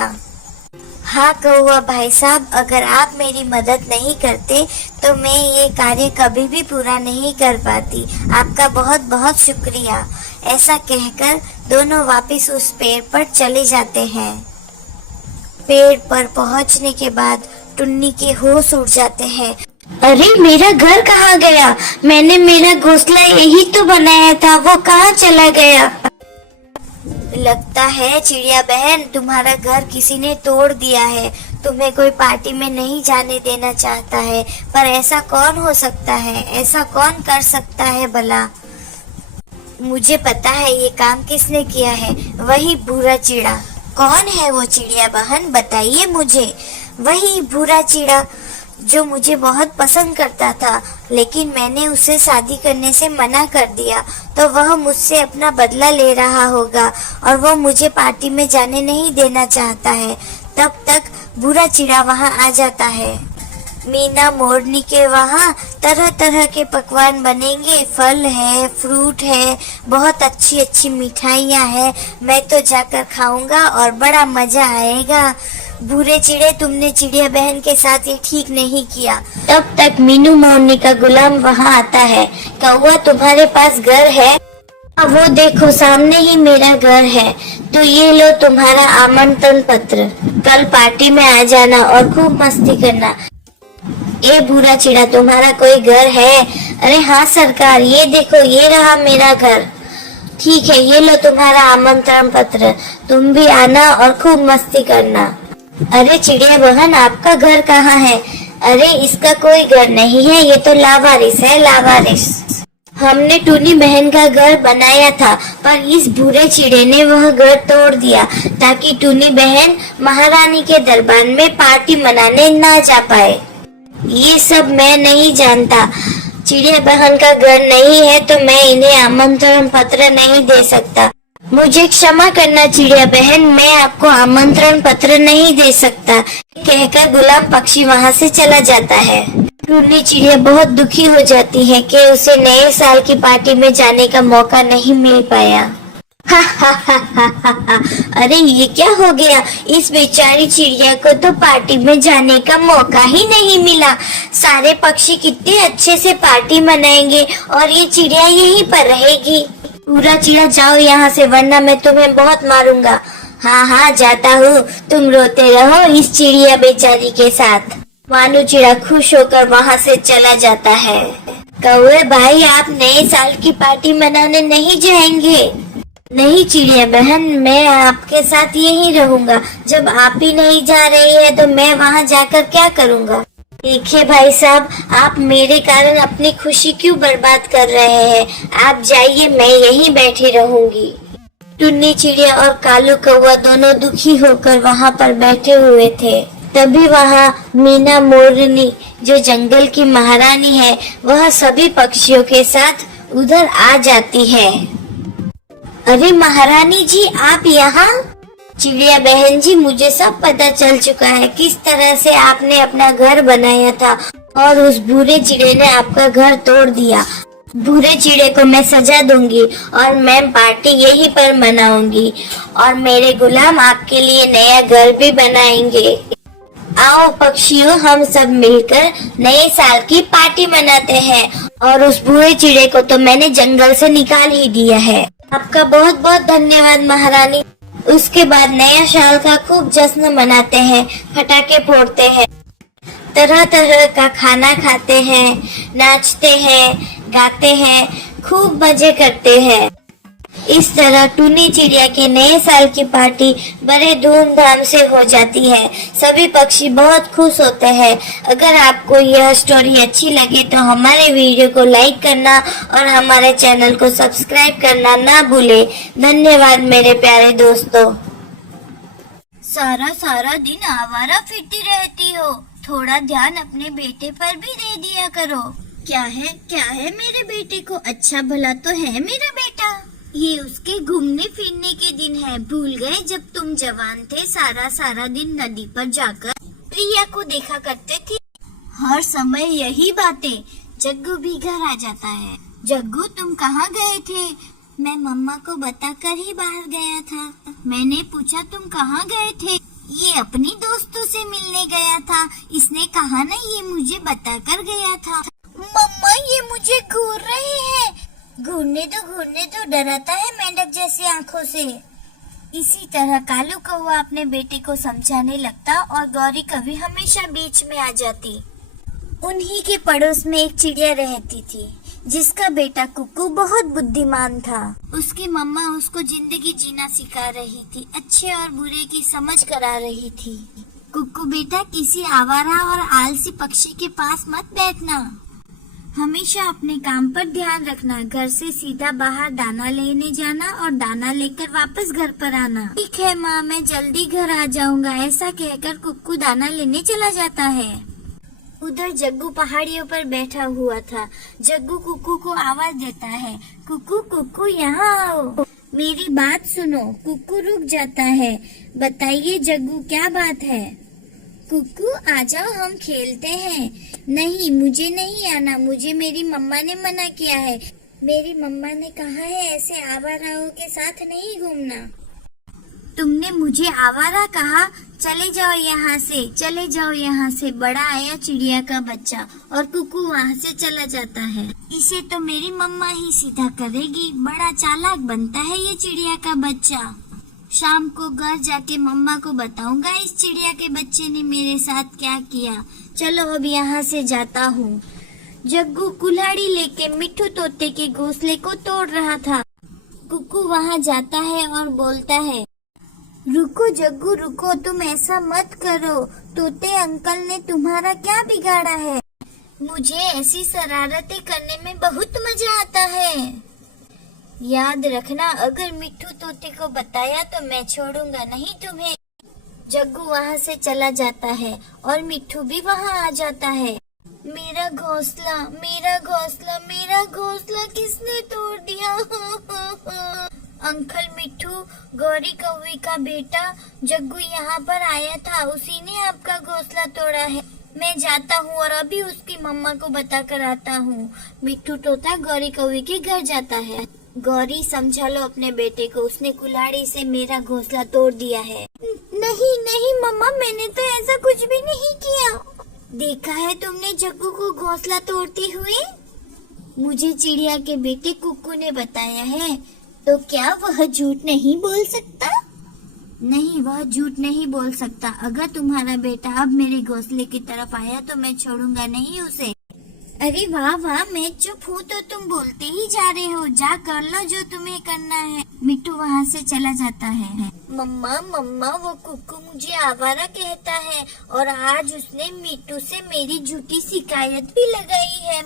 हाँ कौवा भाई साहब, अगर आप मेरी मदद नहीं करते तो मैं ये कार्य कभी भी पूरा नहीं कर पाती। आपका बहुत बहुत शुक्रिया। ऐसा कहकर दोनों वापस उस पेड़ पर चले जाते हैं। पेड़ पर पहुंचने के बाद टुन्नी के होश उड़ जाते हैं। अरे मेरा घर कहाँ गया? मैंने मेरा घोंसला यही तो बनाया था, वो कहाँ चला गया? लगता है चिड़िया बहन, तुम्हारा घर किसी ने तोड़ दिया है। तुम्हें कोई पार्टी में नहीं जाने देना चाहता है, पर ऐसा कौन हो सकता है? ऐसा कौन कर सकता है भला? मुझे पता है ये काम किसने किया है, वही भूरा चिड़ा। कौन है वो चिड़िया बहन, बताइए मुझे। वही भूरा चिड़ा जो मुझे बहुत पसंद करता था, लेकिन मैंने उसे शादी करने से मना कर दिया, तो वह मुझसे अपना बदला ले रहा होगा और वो मुझे पार्टी में जाने नहीं देना चाहता है। तब तक भूरा चिड़ा वहां आ जाता है। मीना मोरनी के वहाँ तरह तरह के पकवान बनेंगे, फल है, फ्रूट है, बहुत अच्छी अच्छी मिठाइयाँ हैं। मैं तो जाकर खाऊंगा और बड़ा मजा आएगा। भूरे चिड़े, तुमने चिड़िया बहन के साथ ये ठीक नहीं किया। तब तक मीनू मोरनी का गुलाम वहाँ आता है। कौवा, तुम्हारे पास घर है? वो देखो सामने ही मेरा घर है, तो ये लो तुम्हारा आमंत्रण पत्र। कल पार्टी में आ जाना और खूब मस्ती करना। ए भूरा चिड़ा, तुम्हारा कोई घर है? अरे हाँ सरकार, ये देखो ये रहा मेरा घर। ठीक है, ये लो तुम्हारा आमंत्रण पत्र, तुम भी आना और खूब मस्ती करना। अरे चिड़िया बहन, आपका घर कहाँ है? अरे इसका कोई घर नहीं है, ये तो लावारिस है, लावारिस। हमने टूनी बहन का घर बनाया था, पर इस भूरे चिड़े ने वह घर तोड़ दिया ताकि टूनी बहन महारानी के दरबार में पार्टी मनाने ना जा पाए। ये सब मैं नहीं जानता। चिड़िया बहन का घर नहीं है तो मैं इन्हें आमंत्रण पत्र नहीं दे सकता। मुझे क्षमा करना चिड़िया बहन, मैं आपको आमंत्रण पत्र नहीं दे सकता। कहकर गुलाब पक्षी वहाँ से चला जाता है। टूनी चिड़िया बहुत दुखी हो जाती है कि उसे नए साल की पार्टी में जाने का मौका नहीं मिल पाया। अरे ये क्या हो गया? इस बेचारी चिड़िया को तो पार्टी में जाने का मौका ही नहीं मिला। सारे पक्षी कितने अच्छे से पार्टी मनाएंगे और ये चिड़िया यहीं पर रहेगी। पूरा चिड़ा, जाओ यहाँ से वरना मैं तुम्हें बहुत मारूंगा। हाँ हाँ जाता हूँ, तुम रोते रहो इस चिड़िया बेचारी के साथ। मानू चिड़ा खुश होकर वहाँ से चला जाता है। कौवे भाई, आप नए साल की पार्टी मनाने नहीं जाएंगे? नहीं चिड़िया बहन, मैं आपके साथ यहीं रहूंगा। जब आप ही नहीं जा रही है तो मैं वहाँ जाकर क्या करूँगा? देखिए भाई साहब, आप मेरे कारण अपनी खुशी क्यों बर्बाद कर रहे हैं? आप जाइए, मैं यहीं बैठी रहूंगी। टुन्नी चिड़िया और कालू कौवा दोनों दुखी होकर वहाँ पर बैठे हुए थे। तभी वहाँ मीना मोरनी जो जंगल की महारानी है वह सभी पक्षियों के साथ उधर आ जाती है। अरे महारानी जी, आप यहाँ? चिड़िया बहन जी, मुझे सब पता चल चुका है किस तरह से आपने अपना घर बनाया था और उस बुरे चिड़े ने आपका घर तोड़ दिया। बुरे चिड़े को मैं सजा दूंगी और मैं पार्टी यहीं पर मनाऊंगी और मेरे गुलाम आपके लिए नया घर भी बनाएंगे। आओ पक्षियों, हम सब मिलकर नए साल की पार्टी मनाते हैं। और उस बुरे चिड़े को तो मैंने जंगल से निकाल ही दिया है। आपका बहुत बहुत धन्यवाद महारानी। उसके बाद नया साल का खूब जश्न मनाते हैं, पटाखे फोड़ते हैं, तरह तरह का खाना खाते हैं, नाचते हैं, गाते हैं, खूब मजे करते हैं। इस तरह टूनी चिड़िया के नए साल की पार्टी बड़े धूमधाम से हो जाती है। सभी पक्षी बहुत खुश होते हैं। अगर आपको यह स्टोरी अच्छी लगे तो हमारे वीडियो को लाइक करना और हमारे चैनल को सब्सक्राइब करना ना भूले। धन्यवाद मेरे प्यारे दोस्तों। सारा दिन आवारा फिरती रहती हो, थोड़ा ध्यान अपने बेटे पर भी दे दिया करो। क्या है मेरे बेटे को? अच्छा भला तो है मेरा बेटा। ये उसके घूमने फिरने के दिन है। भूल गए जब तुम जवान थे, सारा दिन नदी पर जाकर प्रिया को देखा करते थे। हर समय यही बातें। जग्गू भी घर आ जाता है। जग्गू, तुम कहाँ गए थे? मैं मम्मा को बताकर ही बाहर गया था। मैंने पूछा तुम कहाँ गए थे? ये अपनी दोस्तों से मिलने गया था। इसने कहा ना ये मुझे बताकर गया था। मम्मा, ये मुझे घूर रहे हैं। घूरने दो, डराता है मेंढक जैसी आंखों से। इसी तरह कालू कौवा अपने बेटे को समझाने लगता और गौरी कभी हमेशा बीच में आ जाती। उन्हीं के पड़ोस में एक चिड़िया रहती थी जिसका बेटा कुक्कू बहुत बुद्धिमान था। उसकी मम्मा उसको जिंदगी जीना सिखा रही थी, अच्छे और बुरे की समझ करा रही थी। कुक्कू बेटा, किसी आवारा और आलसी पक्षी के पास मत बैठना। हमेशा अपने काम पर ध्यान रखना। घर से सीधा बाहर दाना लेने जाना और दाना लेकर वापस घर पर आना। ठीक है माँ, मैं जल्दी घर आ जाऊंगा। ऐसा कहकर कुक्कू दाना लेने चला जाता है। उधर जग्गू पहाड़ियों पर बैठा हुआ था। जग्गू कुक्कू को आवाज देता है, कुक्कू यहाँ आओ, मेरी बात सुनो। कुक्कू रुक जाता है। बताइए जग्गू, क्या बात है? कुक्कू, आ जाओ, हम खेलते हैं। नहीं, मुझे नहीं आना, मुझे मेरी मम्मा ने मना किया है। मेरी मम्मा ने कहा है ऐसे आवाराओं के साथ नहीं घूमना। तुमने मुझे आवारा कहा? चले जाओ यहाँ से। बड़ा आया चिड़िया का बच्चा और कुक्कू वहाँ से चला जाता है। इसे तो मेरी मम्मा ही सीधा करेगी। बड़ा चालाक बनता है ये चिड़िया का बच्चा। शाम को घर जाके मम्मा को बताऊंगा इस चिड़िया के बच्चे ने मेरे साथ क्या किया। चलो अब यहाँ से जाता हूँ। जग्गू कुल्हाड़ी लेके मिट्ठू तोते के घोंसले को तोड़ रहा था। कुक्कू वहाँ जाता है और बोलता है, रुको जग्गू रुको, तुम ऐसा मत करो। तोते अंकल ने तुम्हारा क्या बिगाड़ा है? मुझे ऐसी शरारतें करने में बहुत मजा आता है। याद रखना, अगर मिट्ठू तोते को बताया तो मैं छोड़ूंगा नहीं तुम्हें। जग्गू वहाँ से चला जाता है और मिट्ठू भी वहाँ आ जाता है। मेरा घोंसला किसने तोड़ दिया? अंकल मिट्ठू, गौरी कौवी का बेटा जग्गू यहाँ पर आया था, उसी ने आपका घोंसला तोड़ा है। मैं जाता हूँ और अभी उसकी मम्मा को बता कर आता हूँ। मिट्ठू तोता गौरी कौवी के घर जाता है। गौरी, समझा लो अपने बेटे को, उसने कुल्हाड़ी से मेरा घोंसला तोड़ दिया है। नहीं मम्मा, मैंने तो ऐसा कुछ भी नहीं किया। देखा है तुमने जग्गू को घोंसला तोड़ते हुए? मुझे चिड़िया के बेटे कुक्कू ने बताया है। तो क्या वह झूठ नहीं बोल सकता? नहीं, वह झूठ नहीं बोल सकता। अगर तुम्हारा बेटा अब मेरे घोंसले की तरफ आया तो मैं छोड़ूंगा नहीं उसे। अरे वाह, मैं चुप हूँ तो तुम बोलते ही जा रहे हो। जा कर लो जो तुम्हें करना है। मिट्टू वहाँ से चला जाता है। मम्मा, वो कुक्कू मुझे आवारा कहता है और आज उसने मिट्टू से मेरी झूठी शिकायत भी लगाई है।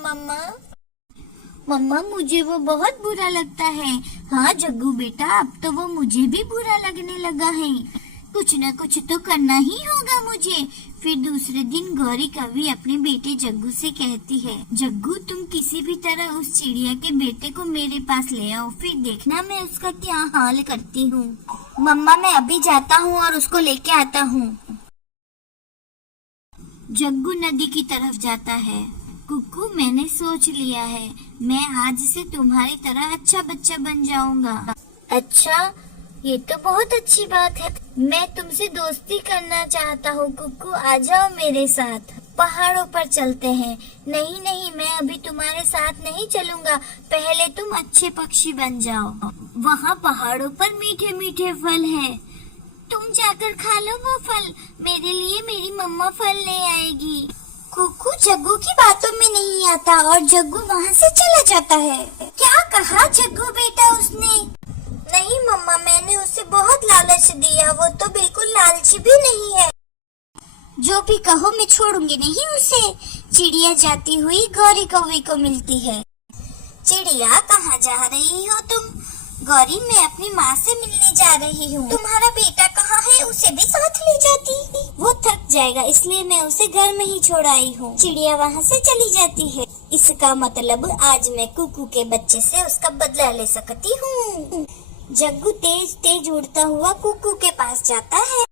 मम्मा, मुझे वो बहुत बुरा लगता है। हाँ जग्गू बेटा, अब तो वो मुझे भी बुरा लगने लगा है। कुछ न कुछ तो करना ही होगा मुझे। फिर दूसरे दिन गौरी कवि अपने बेटे जग्गू से कहती है, जग्गू तुम किसी भी तरह उस चिड़िया के बेटे को मेरे पास ले आओ, फिर देखना मैं उसका क्या हाल करती हूँ। मम्मा मैं अभी जाता हूँ और उसको लेके आता हूँ। जग्गू नदी की तरफ जाता है। कुक्कू मैंने सोच लिया है, मैं आज से तुम्हारी तरह अच्छा बच्चा बन जाऊंगा। अच्छा, ये तो बहुत अच्छी बात है। मैं तुमसे दोस्ती करना चाहता हूँ कुक्कू, आ जाओ मेरे साथ। पहाड़ों पर चलते हैं। नहीं नहीं, मैं अभी तुम्हारे साथ नहीं चलूंगा, पहले तुम अच्छे पक्षी बन जाओ। वहाँ पहाड़ों पर मीठे मीठे फल हैं। तुम जाकर खा लो वो फल, मेरे लिए मेरी मम्मा फल ले आएगी। कुक्कू जग्गू की बातों में नहीं आता और जग्गू वहाँ से चला जाता है। क्या कहा जग्गू बेटा उसने? नहीं मम्मा, मैंने उसे बहुत लालच दिया, वो तो बिल्कुल लालची भी नहीं है। जो भी कहो मैं छोड़ूंगी नहीं उसे। चिड़िया जाती हुई गौरी कौवे को मिलती है। चिड़िया कहाँ जा रही हो तुम? गौरी मैं अपनी माँ से मिलने जा रही हूँ। तुम्हारा बेटा कहाँ है? उसे भी साथ ले जाती। वो थक जाएगा इसलिए मैं उसे घर में ही छोड़ आई हूँ। चिड़िया वहाँ से चली जाती है। इसका मतलब आज मैं कुक्कू के बच्चे से उसका बदला ले सकती हूँ। जग्गू तेज तेज उड़ता हुआ कुक्कू के पास जाता है।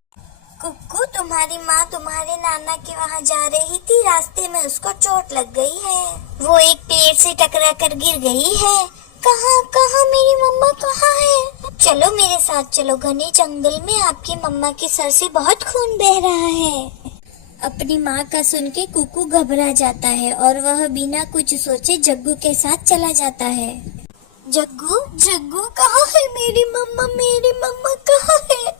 कुक्कू तुम्हारी माँ तुम्हारे नाना के वहाँ जा रही थी, रास्ते में उसको चोट लग गई है। वो एक पेड़ से टकरा कर गिर गई है। कहाँ कहाँ मेरी मम्मा कहाँ है? चलो मेरे साथ चलो, घने जंगल में आपकी मम्मा के सर से बहुत खून बह रहा है। अपनी माँ का सुन के कुक्कू घबरा जाता है और वह बिना कुछ सोचे जग्गू के साथ चला जाता है। जग्गू जग्गू कहाँ है मेरी मम्मा कहाँ है?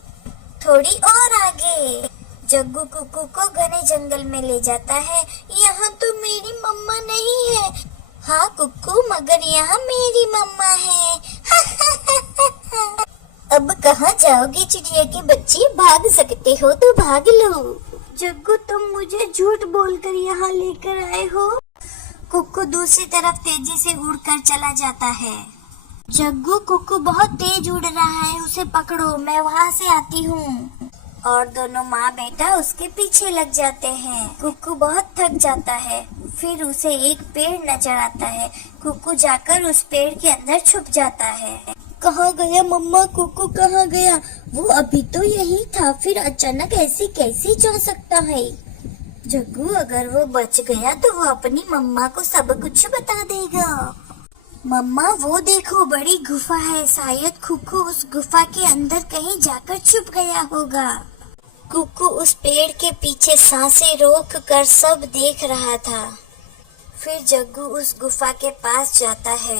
थोड़ी और आगे। जग्गू कुक्कू को घने जंगल में ले जाता है। यहाँ तो मेरी मम्मा नहीं है। हाँ कुक्कू, मगर यहाँ मेरी मम्मा है। अब कहाँ जाओगे चिड़िया के बच्चे? भाग सकते हो तो भाग लो। जग्गू तुम मुझे झूठ बोलकर यहाँ लेकर आए हो। कुक्कू दूसरी तरफ तेजी से उड़कर चला जाता है। जग्गू कुक्कू बहुत तेज उड़ रहा है, उसे पकड़ो, मैं वहाँ से आती हूँ। और दोनों माँ बेटा उसके पीछे लग जाते हैं। कुक्कू बहुत थक जाता है। फिर उसे एक पेड़ नजर आता है। कुक्कू जाकर उस पेड़ के अंदर छुप जाता है। कहाँ गया मम्मा? कुक्कू कहाँ गया? वो अभी तो यही था, फिर अचानक ऐसे कैसे जा सकता है? जग्गू अगर वो बच गया तो वो अपनी मम्मा को सब कुछ बता देगा। मम्मा वो देखो, बड़ी गुफा है, शायद कुक्कू उस गुफा के अंदर कहीं जाकर छुप गया होगा। कुक्कू उस पेड़ के पीछे सांसें रोक कर सब देख रहा था। फिर जग्गू उस गुफा के पास जाता है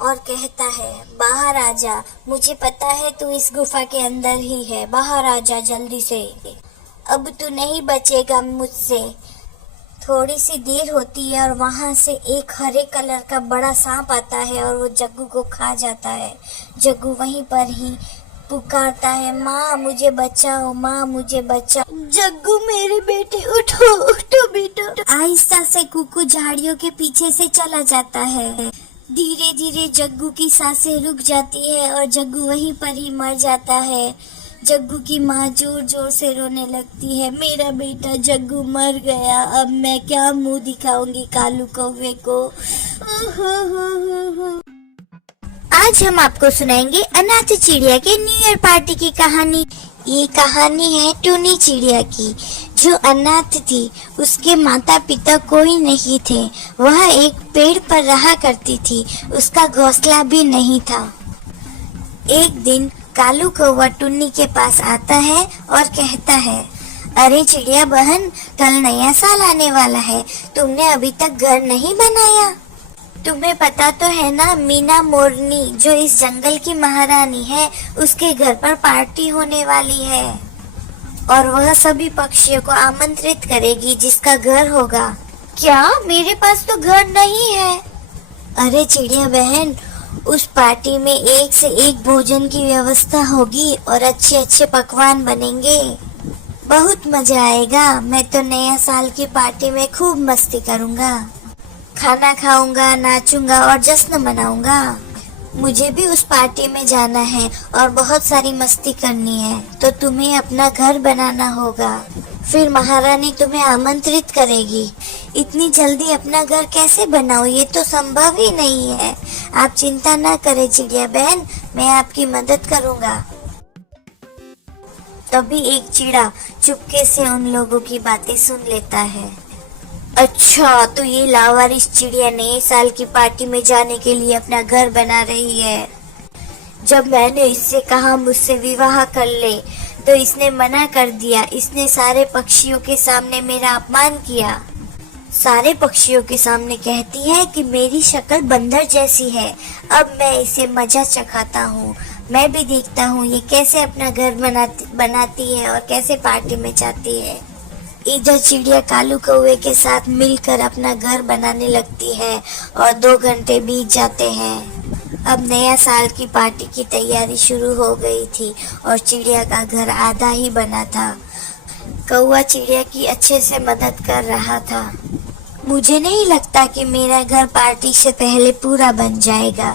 और कहता है, बाहर आ जा, मुझे पता है तू इस गुफा के अंदर ही है, बाहर आ जा जल्दी से। अब तू नहीं बचेगा मुझसे। थोड़ी सी देर होती है और वहां से एक हरे कलर का बड़ा सांप आता है और वो जग्गू को खा जाता है। जग्गू वहीं पर ही पुकारता है, माँ मुझे बचाओ, माँ मुझे बचाओ। जग्गू मेरे बेटे, उठो उठो बेटा। आहिस्ता से कुक्कू झाड़ियों के पीछे से चला जाता है। धीरे धीरे जग्गू की सांसें रुक जाती है और जग्गू वहीं पर ही मर जाता है। जग्गू की माँ जोर जोर से रोने लगती है, मेरा बेटा जग्गू मर गया, अब मैं क्या मुंह दिखाऊंगी कालू कौवे को। आज हम आपको सुनाएंगे अनाथ चिड़िया के न्यू ईयर पार्टी की कहानी। ये कहानी है टूनी चिड़िया की, जो अनाथ थी। उसके माता पिता कोई नहीं थे। वह एक पेड़ पर रहा करती थी। उसका घोंसला भी नहीं था। एक दिन कालू कौवा टुन्नी के पास आता है और कहता है, अरे चिड़िया बहन, कल नया साल आने वाला है, तुमने अभी तक घर नहीं बनाया। तुम्हें पता तो है ना, मीना मोरनी जो इस जंगल की महारानी है, उसके घर पर पार्टी होने वाली है और वह सभी पक्षियों को आमंत्रित करेगी जिसका घर होगा। क्या? मेरे पास तो घर नहीं है। अरे चिड़िया बहन, उस पार्टी में एक से एक भोजन की व्यवस्था होगी और अच्छे अच्छे पकवान बनेंगे। बहुत मजा आएगा। मैं तो नया साल की पार्टी में खूब मस्ती करूंगा, खाना खाऊंगा, नाचूंगा और जश्न मनाऊंगा। मुझे भी उस पार्टी में जाना है और बहुत सारी मस्ती करनी है, तो तुम्हें अपना घर बनाना होगा। फिर महारानी तुम्हें आमंत्रित करेगी। इतनी जल्दी अपना घर कैसे बनाओ, ये तो संभव ही नहीं है। आप चिंता ना करें चिड़िया बहन, मैं आपकी मदद करूँगा। तभी एक चिड़ा चुपके से उन लोगों की बातें सुन लेता है। अच्छा, तो ये लावारिस चिड़िया नए साल की पार्टी में जाने के लिए अपना घर बना रही है। जब मैंने इससे कहा मुझसे विवाह कर ले, तो इसने मना कर दिया। इसने सारे पक्षियों के सामने मेरा अपमान किया। सारे पक्षियों के सामने कहती है कि मेरी शक्ल बंदर जैसी है। अब मैं इसे मजा चखाता हूँ। मैं भी देखता हूँ ये कैसे अपना घर बनाती है और कैसे पार्टी में जाती है। इधर चिड़िया कालू कौवे के साथ मिलकर अपना घर बनाने लगती है और 2 घंटे बीत जाते हैं। अब नया साल की पार्टी की तैयारी शुरू हो गई थी और चिड़िया का घर आधा ही बना था। कौवा चिड़िया की अच्छे से मदद कर रहा था। मुझे नहीं लगता कि मेरा घर पार्टी से पहले पूरा बन जाएगा।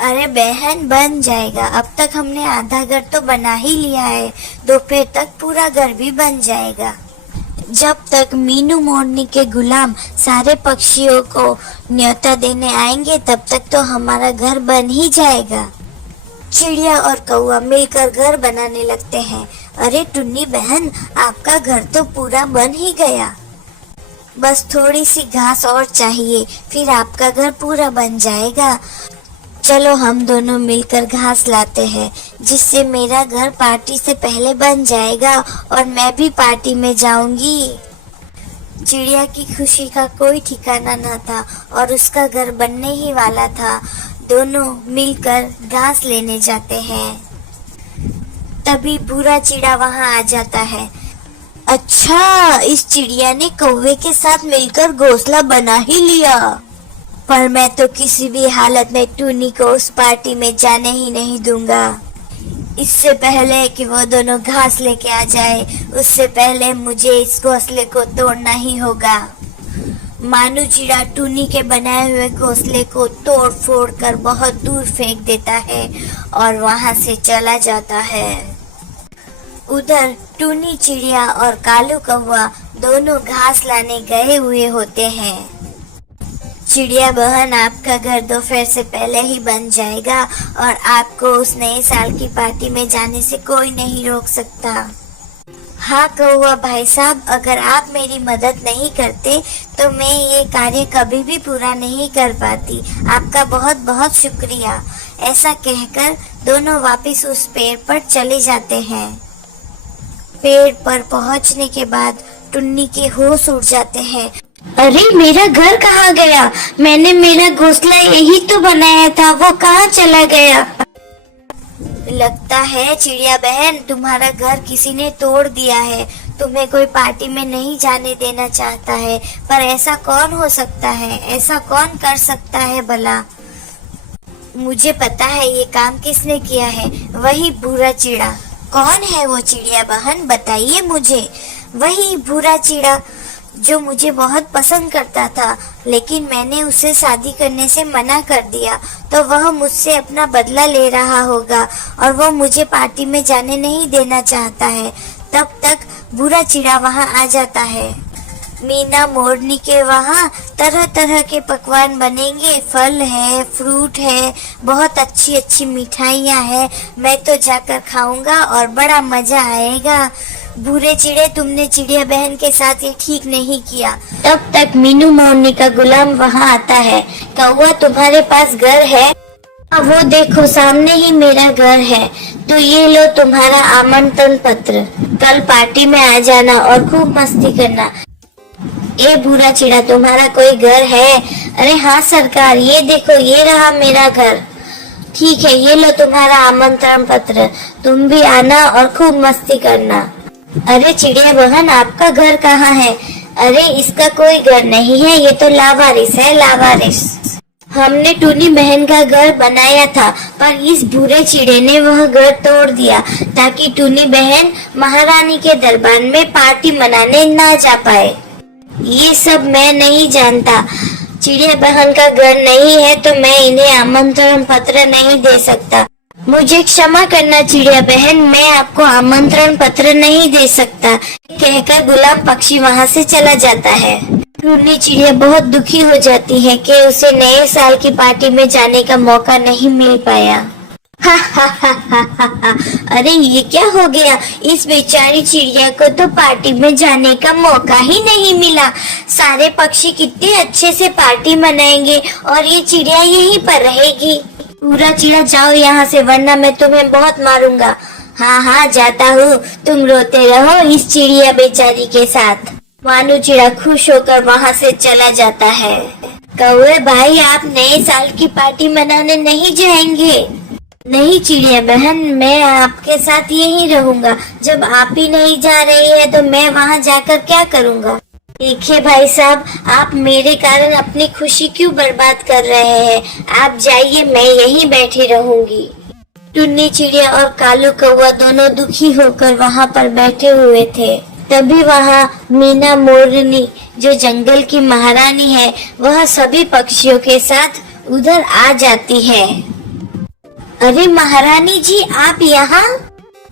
अरे बहन, बन जाएगा। अब तक हमने आधा घर तो बना ही लिया है, दोपहर तक पूरा घर भी बन जाएगा। जब तक मीनू मोरनी के गुलाम सारे पक्षियों को न्योता देने आएंगे, तब तक तो हमारा घर बन ही जाएगा। चिड़िया और कौवा मिलकर घर बनाने लगते हैं। अरे टुन्नी बहन, आपका घर तो पूरा बन ही गया। बस थोड़ी सी घास और चाहिए, फिर आपका घर पूरा बन जाएगा। चलो हम दोनों मिलकर घास लाते हैं, जिससे मेरा घर पार्टी से पहले बन जाएगा और मैं भी पार्टी में जाऊंगी। चिड़िया की खुशी का कोई ठिकाना न था और उसका घर बनने ही वाला था। दोनों मिलकर घास लेने जाते हैं। तभी भूरा चिड़ा वहां आ जाता है। अच्छा, इस चिड़िया ने कौवे के साथ मिलकर घोंसला बना ही लिया। पर मैं तो किसी भी हालत में टूनी को उस पार्टी में जाने ही नहीं दूंगा। इससे पहले कि वो दोनों घास लेके आ जाए, उससे पहले मुझे इस घोंसले को तोड़ना ही होगा। मानू चिड़ा टूनी के बनाए हुए घोंसले को तोड़ फोड़ कर बहुत दूर फेंक देता है और वहां से चला जाता है। उधर टूनी चिड़िया और कालू कौवा दोनों घास लाने गए हुए होते हैं। चिड़िया बहन, आपका घर दोपहर से पहले ही बन जाएगा और आपको उस नए साल की पार्टी में जाने से कोई नहीं रोक सकता। हाँ कौवा भाई साहब, अगर आप मेरी मदद नहीं करते तो मैं ये कार्य कभी भी पूरा नहीं कर पाती। आपका बहुत बहुत शुक्रिया। ऐसा कहकर दोनों वापस उस पेड़ पर चले जाते हैं। पेड़ पर पहुंचने के बाद टुन्नी के होश उड़ जाते हैं। अरे मेरा घर कहाँ गया? मैंने मेरा घोंसला यही तो बनाया था, वो कहाँ चला गया? लगता है चिड़िया बहन, तुम्हारा घर किसी ने तोड़ दिया है। तुम्हें कोई पार्टी में नहीं जाने देना चाहता है, पर ऐसा कौन हो सकता है? ऐसा कौन कर सकता है भला? मुझे पता है ये काम किसने किया है, वही भूरा चिड़ा। कौन है वो चिड़िया बहन, बताइए मुझे। वही भूरा चिड़ा जो मुझे बहुत पसंद करता था, लेकिन मैंने उसे शादी करने से मना कर दिया, तो वह मुझसे अपना बदला ले रहा होगा और वो मुझे पार्टी में जाने नहीं देना चाहता है। तब तक भूरा चिड़ा वहां आ जाता है। मीना मोरनी के वहाँ तरह तरह के पकवान बनेंगे। फल है, फ्रूट है, बहुत अच्छी अच्छी मिठाइयाँ हैं। मैं तो जाकर खाऊंगा और बड़ा मजा आएगा। भूरे चिड़े, तुमने चिड़िया बहन के साथ ये ठीक नहीं किया। तब तक मीनू मोरनी का गुलाम वहाँ आता है। कौवा, तुम्हारे पास घर है? वो देखो सामने ही मेरा घर है। तो ये लो तुम्हारा आमंत्रण पत्र। कल पार्टी में आ जाना और खूब मस्ती करना। ए भूरा चिड़ा, तुम्हारा कोई घर है? अरे हाँ सरकार, ये देखो ये रहा मेरा घर। ठीक है, ये लो तुम्हारा आमंत्रण पत्र। तुम भी आना और खूब मस्ती करना। अरे चिड़िया बहन, आपका घर कहाँ है? अरे इसका कोई घर नहीं है, ये तो लावारिस है, लावारिस। हमने टूनी बहन का घर बनाया था, पर इस भूरे चिड़े ने वह घर तोड़ दिया ताकि टूनी बहन महारानी के दरबार में पार्टी मनाने ना जा पाए। ये सब मैं नहीं जानता, चिड़िया बहन का घर नहीं है तो मैं इन्हें आमंत्रण पत्र नहीं दे सकता। मुझे क्षमा करना चिड़िया बहन, मैं आपको आमंत्रण पत्र नहीं दे सकता, कहकर गुलाब पक्षी वहाँ से चला जाता है। टुन्नी चिड़िया बहुत दुखी हो जाती है कि उसे नए साल की पार्टी में जाने का मौका नहीं मिल पाया। हा हा हा हा हा हा। अरे ये क्या हो गया, इस बेचारी चिड़िया को तो पार्टी में जाने का मौका ही नहीं मिला। सारे पक्षी कितने अच्छे से पार्टी मनाएंगे और ये चिड़िया यहीं पर रहेगी। पूरा चिड़िया जाओ यहाँ से, वरना मैं तुम्हें बहुत मारूंगा। हाँ हाँ जाता हूँ, तुम रोते रहो इस चिड़िया बेचारी के साथ। मानू चिड़िया खुश होकर वहाँ से चला जाता है। कौवे भाई, आप नए साल की पार्टी मनाने नहीं जाएंगे? नहीं चिड़िया बहन, मैं आपके साथ यहीं रहूंगा। जब आप ही नहीं जा रही है तो मैं वहाँ जाकर क्या करूँगा? देखिए भाई साहब, आप मेरे कारण अपनी खुशी क्यों बर्बाद कर रहे हैं? आप जाइए, मैं यहीं बैठी रहूंगी। टुन्नी चिड़िया और कालू कौवा दोनों दुखी होकर वहाँ पर बैठे हुए थे। तभी वहाँ मीना मोरनी, जो जंगल की महारानी है, वह सभी पक्षियों के साथ उधर आ जाती है। अरे महारानी जी, आप यहाँ?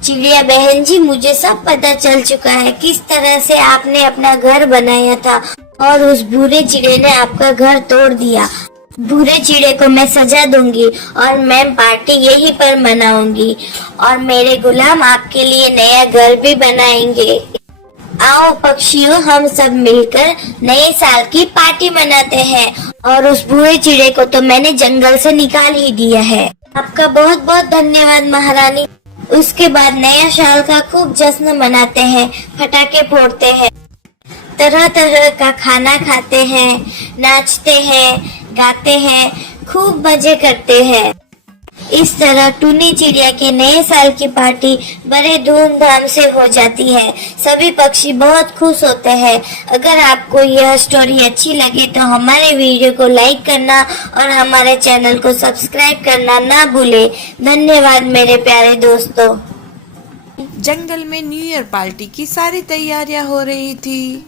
चिड़िया बहन जी, मुझे सब पता चल चुका है किस तरह से आपने अपना घर बनाया था और उस बुरे चिड़े ने आपका घर तोड़ दिया। बुरे चिड़े को मैं सजा दूंगी और मैं पार्टी यहीं पर मनाऊंगी और मेरे गुलाम आपके लिए नया घर भी बनाएंगे। आओ पक्षियों, हम सब मिलकर नए साल की पार्टी मनाते हैं। और उस बुरे चिड़े को तो मैंने जंगल से निकाल ही दिया है। आपका बहुत बहुत धन्यवाद महारानी। उसके बाद नया साल का खूब जश्न मनाते हैं, पटाखे फोड़ते हैं, तरह तरह का खाना खाते हैं, नाचते हैं, गाते हैं, खूब मजे करते हैं। इस तरह टुन्नी चिड़िया के नए साल की पार्टी बड़े धूमधाम से हो जाती है। सभी पक्षी बहुत खुश होते हैं। अगर आपको यह स्टोरी अच्छी लगे तो हमारे वीडियो को लाइक करना और हमारे चैनल को सब्सक्राइब करना ना भूले। धन्यवाद मेरे प्यारे दोस्तों। जंगल में न्यू ईयर पार्टी की सारी तैयारियां हो रही थी।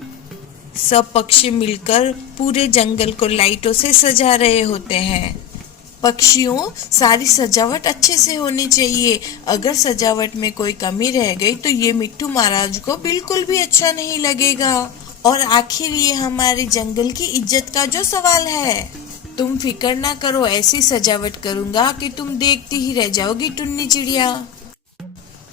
सब पक्षी मिलकर पूरे जंगल को लाइटों से सजा रहे होते हैं। पक्षियों, सारी सजावट अच्छे से होनी चाहिए। अगर सजावट में कोई कमी रह गई तो ये मिट्टू महाराज को बिल्कुल भी अच्छा नहीं लगेगा। और आखिर ये हमारे जंगल की इज्जत का जो सवाल है। तुम फिक्र ना करो, ऐसी सजावट करूंगा कि तुम देखती ही रह जाओगी टुन्नी चिड़िया।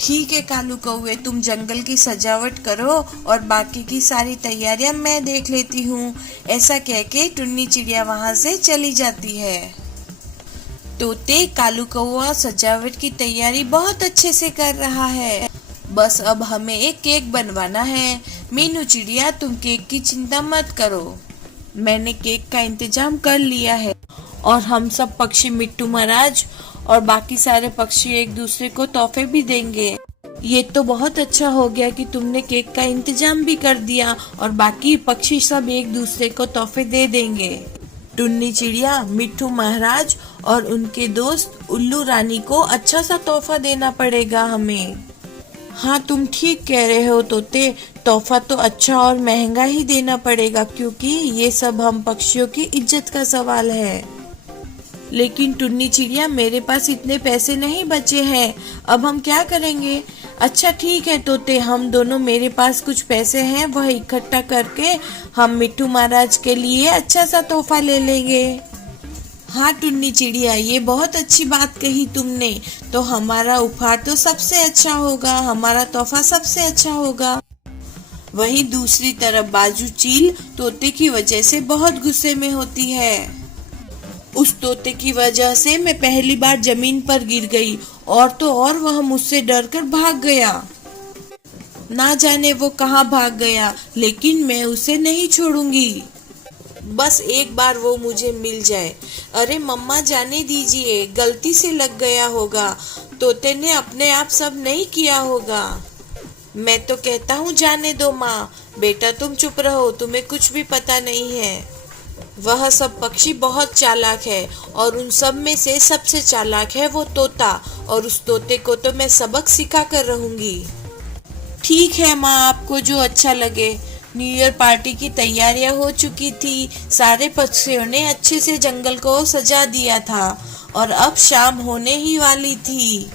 ठीक है कालू कौवे, तुम जंगल की सजावट करो और बाकी की सारी तैयारियां मैं देख लेती हूँ। ऐसा कह के टुन्नी चिड़िया वहाँ से चली जाती है। तोते, कालू कौवा सजावट की तैयारी बहुत अच्छे से कर रहा है। बस अब हमें एक केक बनवाना है। मीनू चिड़िया, तुम केक की चिंता मत करो, मैंने केक का इंतजाम कर लिया है। और हम सब पक्षी मिट्टू महाराज और बाकी सारे पक्षी एक दूसरे को तोहफे भी देंगे। ये तो बहुत अच्छा हो गया कि तुमने केक का इंतजाम भी कर दिया और बाकी पक्षी सब एक दूसरे को तोहफे दे देंगे। टुन्नी चिड़िया, मिट्टू महाराज और उनके दोस्त उल्लू रानी को अच्छा सा तोहफा देना पड़ेगा हमें। हाँ, तुम ठीक कह रहे हो तोते, तोहफा तो अच्छा और महंगा ही देना पड़ेगा क्योंकि ये सब हम पक्षियों की इज्जत का सवाल है। लेकिन टुन्नी चिड़िया, मेरे पास इतने पैसे नहीं बचे हैं, अब हम क्या करेंगे? अच्छा ठीक है तोते, हम दोनों, मेरे पास कुछ पैसे हैं, वह इकट्ठा करके हम मिट्टू महाराज के लिए अच्छा सा तोहफा ले लेंगे। हाँ टुन्नी चिड़िया, ये बहुत अच्छी बात कही तुमने। तो हमारा उपहार तो सबसे अच्छा होगा, हमारा तोहफा सबसे अच्छा होगा। वहीं दूसरी तरफ बाजू चील तोते की वजह से बहुत गुस्से में होती है। उस तोते की वजह से मैं पहली बार जमीन पर गिर गई और तो और वह मुझसे डरकर भाग गया। ना जाने वो कहाँ भाग गया, लेकिन मैं उसे नहीं छोड़ूंगी। बस एक बार वो मुझे मिल जाए। अरे मम्मा, जाने दीजिए, गलती से लग गया होगा, तोते ने अपने आप सब नहीं किया होगा। मैं तो कहता हूँ जाने दो माँ। बेटा तुम चुप रहो, तुम्हें कुछ भी पता नहीं है। वह सब पक्षी बहुत चालाक है और उन सब में से सबसे चालाक है वो तोता, और उस तोते को तो मैं सबक सिखा कर रहूंगी। ठीक है माँ, आपको जो अच्छा लगे। न्यू ईयर पार्टी की तैयारियां हो चुकी थी। सारे पक्षियों ने अच्छे से जंगल को सजा दिया था और अब शाम होने ही वाली थी।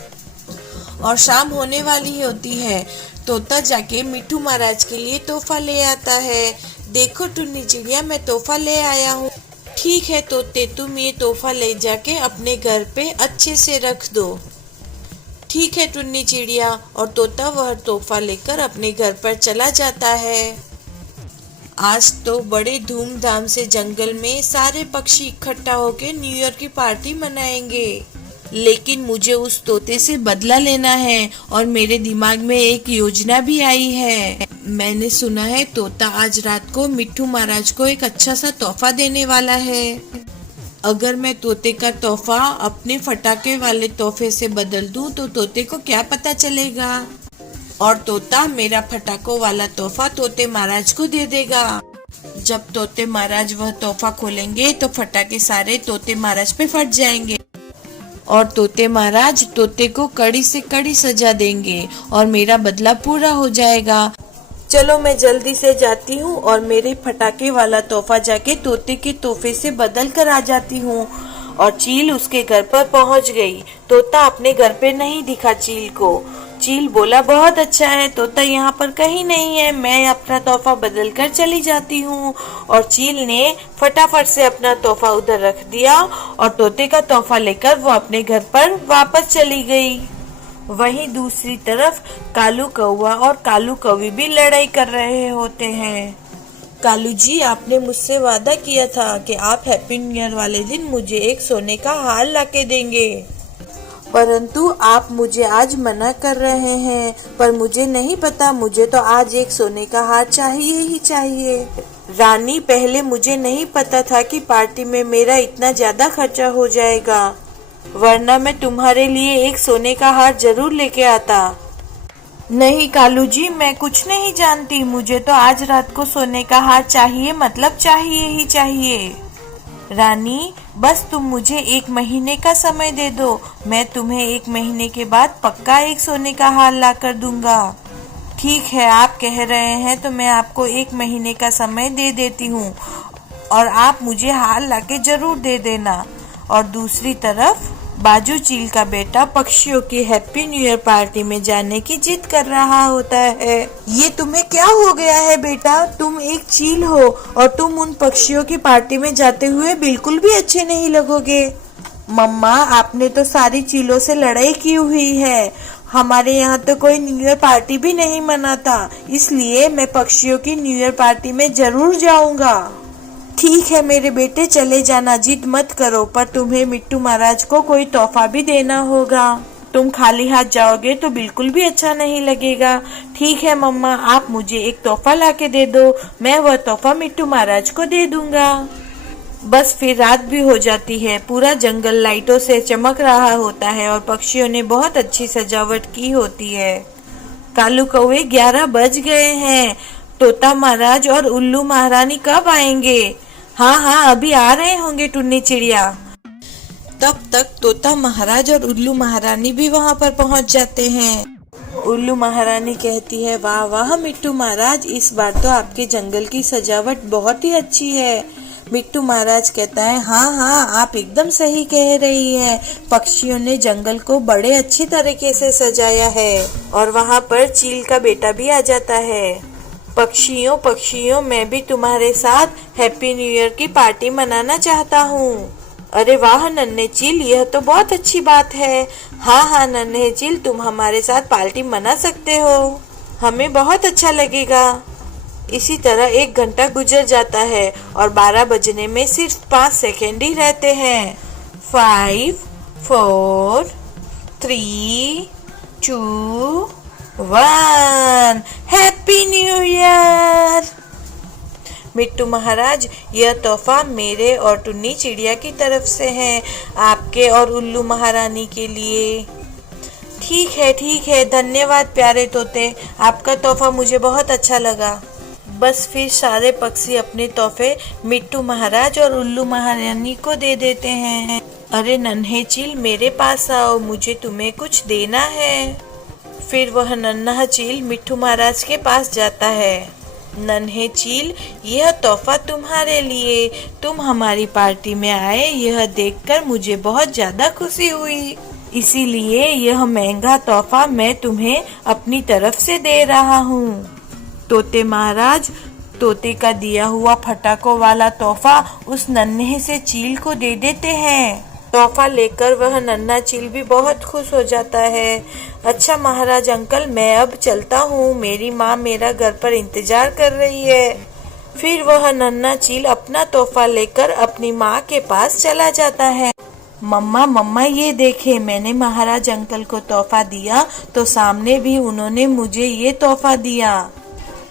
और शाम होने वाली होती है, तोता जाके मिट्ठू महाराज के लिए तोहफा ले आता है। देखो टुन्नी चिड़िया, मैं तोहफा ले आया हूँ। ठीक है तोते, तुम ये तोहफा ले जाके अपने घर पे अच्छे से रख दो। ठीक है टुन्नी चिड़िया, और तोता वह तोहफा लेकर अपने घर पर चला जाता है। आज तो बड़े धूमधाम से जंगल में सारे पक्षी इकट्ठा होकर न्यू ईयर की पार्टी मनाएंगे। लेकिन मुझे उस तोते से बदला लेना है और मेरे दिमाग में एक योजना भी आई है। मैंने सुना है तोता आज रात को मिट्ठू महाराज को एक अच्छा सा तोहफा देने वाला है। अगर मैं तोते का तोहफा अपने फटाके वाले तोहफे से बदल दूं तो तोते को क्या पता चलेगा, और तोता मेरा फटाकों वाला तोहफा तोते महाराज को दे देगा। जब तोते महाराज वह तोहफा खोलेंगे तो फटाके सारे तोते महाराज पे फट जाएंगे और तोते महाराज तोते को कड़ी से कड़ी सजा देंगे और मेरा बदला पूरा हो जाएगा। चलो मैं जल्दी से जाती हूँ और मेरे फटाके वाला तोहफा जाके तोते के तोहफे से बदल कर आ जाती हूँ। और चील उसके घर पर पहुँच गई। तोता अपने घर पे नहीं दिखा चील को। चील बोला, बहुत अच्छा है, तोता यहाँ पर कहीं नहीं है, मैं अपना तोहफा बदल कर चली जाती हूँ। और चील ने फटाफट से अपना तोहफा उधर रख दिया और तोते का तोहफा लेकर वो अपने घर पर वापस चली गई। वहीं दूसरी तरफ कालू कौवा और कालू कौवी भी लड़ाई कर रहे होते हैं। कालू जी, आपने मुझसे वादा किया था कि आप हैप्पी न्यू ईयर वाले दिन मुझे एक सोने का हार लाके देंगे, परंतु आप मुझे आज मना कर रहे हैं। पर मुझे नहीं पता, मुझे तो आज एक सोने का हार चाहिए ही चाहिए। रानी, पहले मुझे नहीं पता था कि पार्टी में मेरा इतना ज्यादा खर्चा हो जाएगा, वरना मैं तुम्हारे लिए एक सोने का हार जरूर लेके आता। नहीं कालू जी, मैं कुछ नहीं जानती, मुझे तो आज रात को सोने का हार चाहिए, मतलब चाहिए ही चाहिए। रानी, बस तुम मुझे 1 महीने का समय दे दो, मैं तुम्हें 1 महीने के बाद पक्का एक सोने का हार ला कर दूंगा। ठीक है, आप कह रहे हैं तो मैं आपको 1 महीने का समय दे देती हूँ और आप मुझे हार लाके जरूर दे देना। और दूसरी तरफ बाजू चील का बेटा पक्षियों की हैप्पी न्यू ईयर पार्टी में जाने की जिद कर रहा होता है। ये तुम्हें क्या हो गया है बेटा? तुम एक चील हो और तुम उन पक्षियों की पार्टी में जाते हुए बिल्कुल भी अच्छे नहीं लगोगे। मम्मा, आपने तो सारी चीलों से लड़ाई की हुई है। हमारे यहाँ तो कोई न्यू ईयर पार्टी भी नहीं मनाता, इसलिए मैं पक्षियों की न्यू ईयर पार्टी में जरूर जाऊंगा। ठीक है मेरे बेटे, चले जाना, जिद मत करो, पर तुम्हें मिट्ठू महाराज को कोई तोहफा भी देना होगा। तुम खाली हाथ जाओगे तो बिल्कुल भी अच्छा नहीं लगेगा। ठीक है मम्मा, आप मुझे एक तोहफा लाके दे दो, मैं वह तोहफा मिट्ठू महाराज को दे दूंगा। बस फिर रात भी हो जाती है। पूरा जंगल लाइटों से चमक रहा होता है और पक्षियों ने बहुत अच्छी सजावट की होती है। कालू कौवे 11 बज गए हैं। तोता महाराज और उल्लू महारानी कब आएंगे? हाँ, अभी आ रहे होंगे टुन्नी चिड़िया। तब तक तोता महाराज और उल्लू महारानी भी वहाँ पर पहुँच जाते हैं। उल्लू महारानी कहती है, वाह वाह मिट्ठू महाराज, इस बार तो आपके जंगल की सजावट बहुत ही अच्छी है। मिट्ठू महाराज कहता है, हाँ, आप एकदम सही कह रही है, पक्षियों ने जंगल को बड़े अच्छी तरीके से सजाया है। और वहाँ पर चील का बेटा भी आ जाता है। पक्षियों, मैं भी तुम्हारे साथ हैप्पी न्यू ईयर की पार्टी मनाना चाहता हूँ। अरे वाह नन्हे चील, यह तो बहुत अच्छी बात है। हाँ नन्हे चील, तुम हमारे साथ पार्टी मना सकते हो, हमें बहुत अच्छा लगेगा। इसी तरह 1 घंटा गुजर जाता है और 12 बजने में सिर्फ 5 सेकेंड ही रहते हैं। 5, 4, 3, 2, 1, हैप्पी न्यू ईयर। मिट्ठू महाराज, यह तोहफा मेरे और टुन्नी चिड़िया की तरफ से है, आपके और उल्लू महारानी के लिए। ठीक है, धन्यवाद प्यारे तोते, आपका तोहफा मुझे बहुत अच्छा लगा। बस फिर सारे पक्षी अपने तोहफे मिट्ठू महाराज और उल्लू महारानी को दे देते हैं। अरे नन्हे चील, मेरे पास आओ, मुझे तुम्हें कुछ देना है। फिर वह नन्हा चील मिट्ठू महाराज के पास जाता है। नन्हे चील, यह तोहफा तुम्हारे लिए। तुम हमारी पार्टी में आए, यह देखकर मुझे बहुत ज्यादा खुशी हुई। इसीलिए यह महंगा तोहफा मैं तुम्हें अपनी तरफ से दे रहा हूँ। तोते महाराज तोते का दिया हुआ फटाकों वाला तोहफा उस नन्हे से चील को दे देते हैं। तोहफा लेकर वह नन्हा चील भी बहुत खुश हो जाता है। अच्छा महाराज अंकल, मैं अब चलता हूँ, मेरी माँ मेरा घर पर इंतजार कर रही है। फिर वह नन्हा चील अपना तोहफा लेकर अपनी माँ के पास चला जाता है। मम्मा मम्मा, ये देखे, मैंने महाराज अंकल को तोहफा दिया तो सामने भी उन्होंने मुझे ये तोहफा दिया।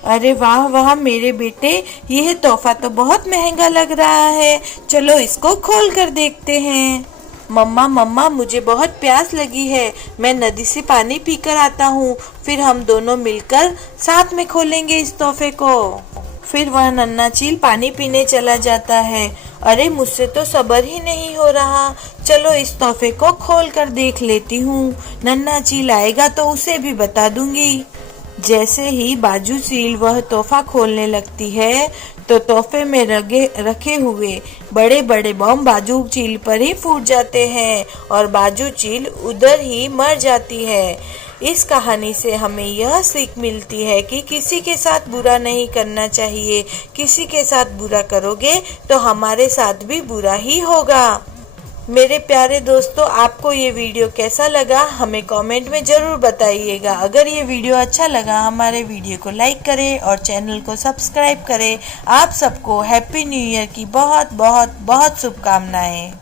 अरे वाह वाह मेरे बेटे, यह तोहफा तो बहुत महंगा लग रहा है, चलो इसको खोल कर देखते हैं। मम्मा मम्मा, मुझे बहुत प्यास लगी है, मैं नदी से पानी पीकर आता हूँ, फिर हम दोनों मिलकर साथ में खोलेंगे इस तोहफे को। फिर वह नन्हा चील पानी पीने चला जाता है। अरे मुझसे तो सब्र ही नहीं हो रहा, चलो इस तोहफे को खोल कर देख लेती हूँ, नन्हा चील आएगा तो उसे भी बता दूंगी। जैसे ही बाजू चील वह तोहफा खोलने लगती है तो तोहफे में रखे हुए बड़े बड़े बम बाजू चील पर ही फूट जाते हैं और बाजू चील उधर ही मर जाती है। इस कहानी से हमें यह सीख मिलती है कि किसी के साथ बुरा नहीं करना चाहिए। किसी के साथ बुरा करोगे तो हमारे साथ भी बुरा ही होगा। मेरे प्यारे दोस्तों, आपको ये वीडियो कैसा लगा हमें कमेंट में ज़रूर बताइएगा। अगर ये वीडियो अच्छा लगा हमारे वीडियो को लाइक करें और चैनल को सब्सक्राइब करें। आप सबको हैप्पी न्यू ईयर की बहुत बहुत बहुत शुभकामनाएं।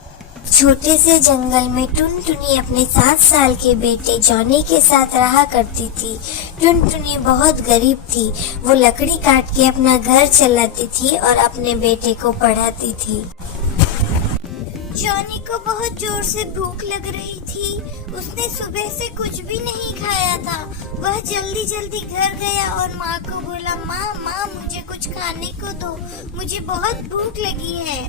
छोटे से जंगल में टुनटुनी अपने 7 साल के बेटे जॉनी के साथ रहा करती थी। टुनटुनी बहुत गरीब थी। वो लकड़ी काट के अपना घर चलाती थी और अपने बेटे को पढ़ाती थी। जॉनी को बहुत जोर से भूख लग रही थी। उसने सुबह से कुछ भी नहीं खाया था। वह जल्दी जल्दी घर गया और माँ को बोला, माँ मुझे कुछ खाने को दो, मुझे बहुत भूख लगी है।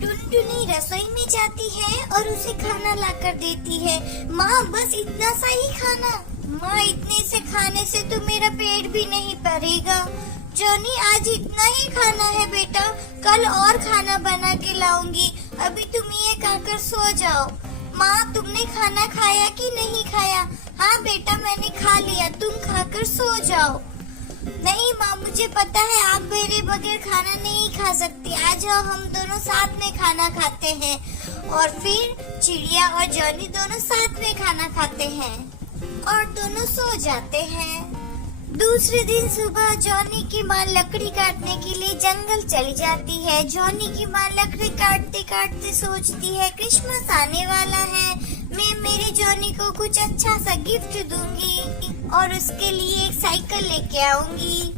टुनटुनी रसोई में जाती है और उसे खाना लाकर देती है। माँ बस इतना सा ही खाना। माँ इतने से खाने से तो मेरा पेट भी नहीं भरेगा। जॉनी आज इतना ही खाना है बेटा, कल और खाना बना के लाऊंगी, अभी तुम ये खाकर सो जाओ। माँ तुमने खाना खाया कि नहीं खाया? हाँ बेटा मैंने खा लिया, तुम खाकर सो जाओ। नहीं माँ मुझे पता है आप मेरे बगैर खाना नहीं खा सकती, आज हम दोनों साथ में खाना खाते हैं। और फिर चिड़िया और जॉनी दोनों साथ में खाना खाते हैं और दोनों सो जाते हैं। दूसरे दिन सुबह जॉनी की माँ लकड़ी काटने के लिए जंगल चली जाती है। जॉनी की माँ लकड़ी काटते काटते सोचती है क्रिसमस आने वाला है, मैं मेरे जॉनी को कुछ अच्छा सा गिफ्ट दूंगी और उसके लिए एक साइकिल लेके आऊंगी।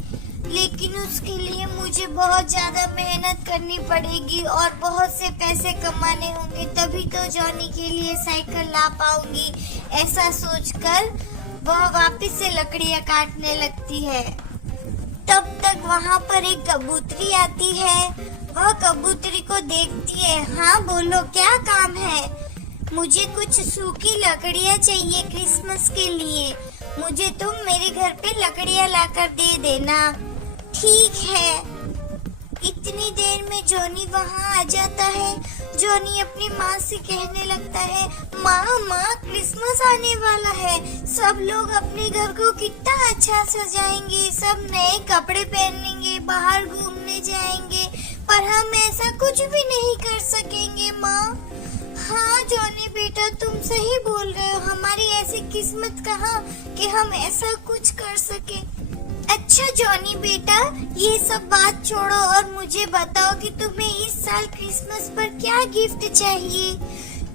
लेकिन उसके लिए मुझे बहुत ज्यादा मेहनत करनी पड़ेगी और बहुत से पैसे कमाने होंगे, तभी तो जॉनी के लिए साइकिल ला पाऊंगी। ऐसा सोचकर वह वापस से लकड़ियाँ काटने लगती है। तब तक वहाँ पर एक कबूतरी आती है। वह कबूतरी को देखती है। हाँ बोलो क्या काम है? मुझे कुछ सूखी लकड़ियाँ चाहिए क्रिसमस के लिए, मुझे तुम मेरे घर पे लकड़ियाँ लाकर दे देना। ठीक है। इतनी देर में जॉनी वहाँ आ जाता है। जॉनी अपनी माँ से कहने लगता है, माँ क्रिसमस आने वाला है, सब लोग अपने घर को कितना अच्छा सजाएंगे, सब नए कपड़े पहनेंगे, बाहर घूमने जाएंगे, पर हम ऐसा कुछ भी नहीं कर सकेंगे माँ। हाँ जॉनी बेटा तुम सही बोल रहे हो, हमारी ऐसी किस्मत कहाँ कि हम ऐसा कुछ कर सके। अच्छा जॉनी बेटा ये सब बात छोड़ो और मुझे बताओ कि तुम्हें इस साल क्रिसमस पर क्या गिफ्ट चाहिए।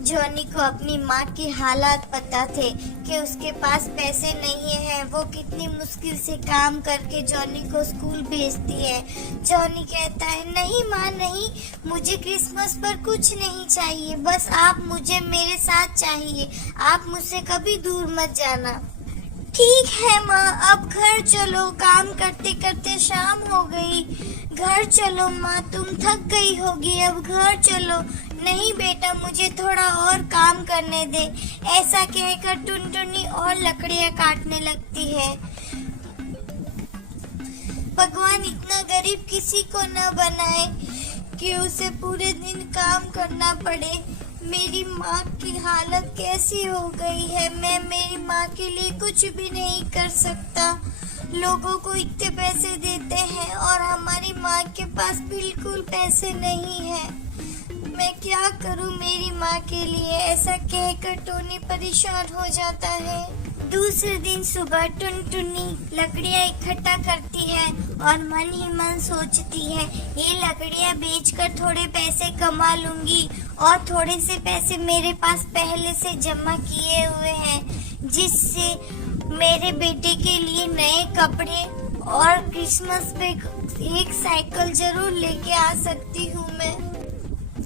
जॉनी को अपनी माँ के हालात पता थे कि उसके पास पैसे नहीं है। वो कितनी मुश्किल से काम करके जॉनी को स्कूल भेजती है। जॉनी कहता है, नहीं माँ नहीं, मुझे क्रिसमस पर कुछ नहीं चाहिए, बस आप मुझे मेरे साथ चाहिए, आप मुझसे कभी दूर मत जाना। ठीक है माँ, अब घर चलो, काम करते करते शाम हो गई, घर चलो माँ, तुम थक गई होगी, अब घर चलो। नहीं बेटा मुझे थोड़ा और काम करने दे। ऐसा कहकर टुनटुनी और लकड़ियाँ काटने लगती है। भगवान इतना गरीब किसी को न बनाए कि उसे पूरे दिन काम करना पड़े। मेरी माँ की हालत कैसी हो गई है, मैं मेरी माँ के लिए कुछ भी नहीं कर सकता। लोगों को इतने पैसे देते हैं और हमारी माँ के पास बिल्कुल पैसे नहीं है। मैं क्या करूँ मेरी माँ के लिए, ऐसा कहकर टोनी परेशान हो जाता है। दूसरे दिन सुबह टुनटुनी लकड़ियाँ इकट्ठा करती है और मन ही मन सोचती है, ये लकड़ियाँ बेचकर थोड़े पैसे कमा लूंगी और थोड़े से पैसे मेरे पास पहले से जमा किए हुए हैं, जिससे मेरे बेटे के लिए नए कपड़े और क्रिसमस पे एक साइकिल जरूर लेके आ सकती हूँ मैं।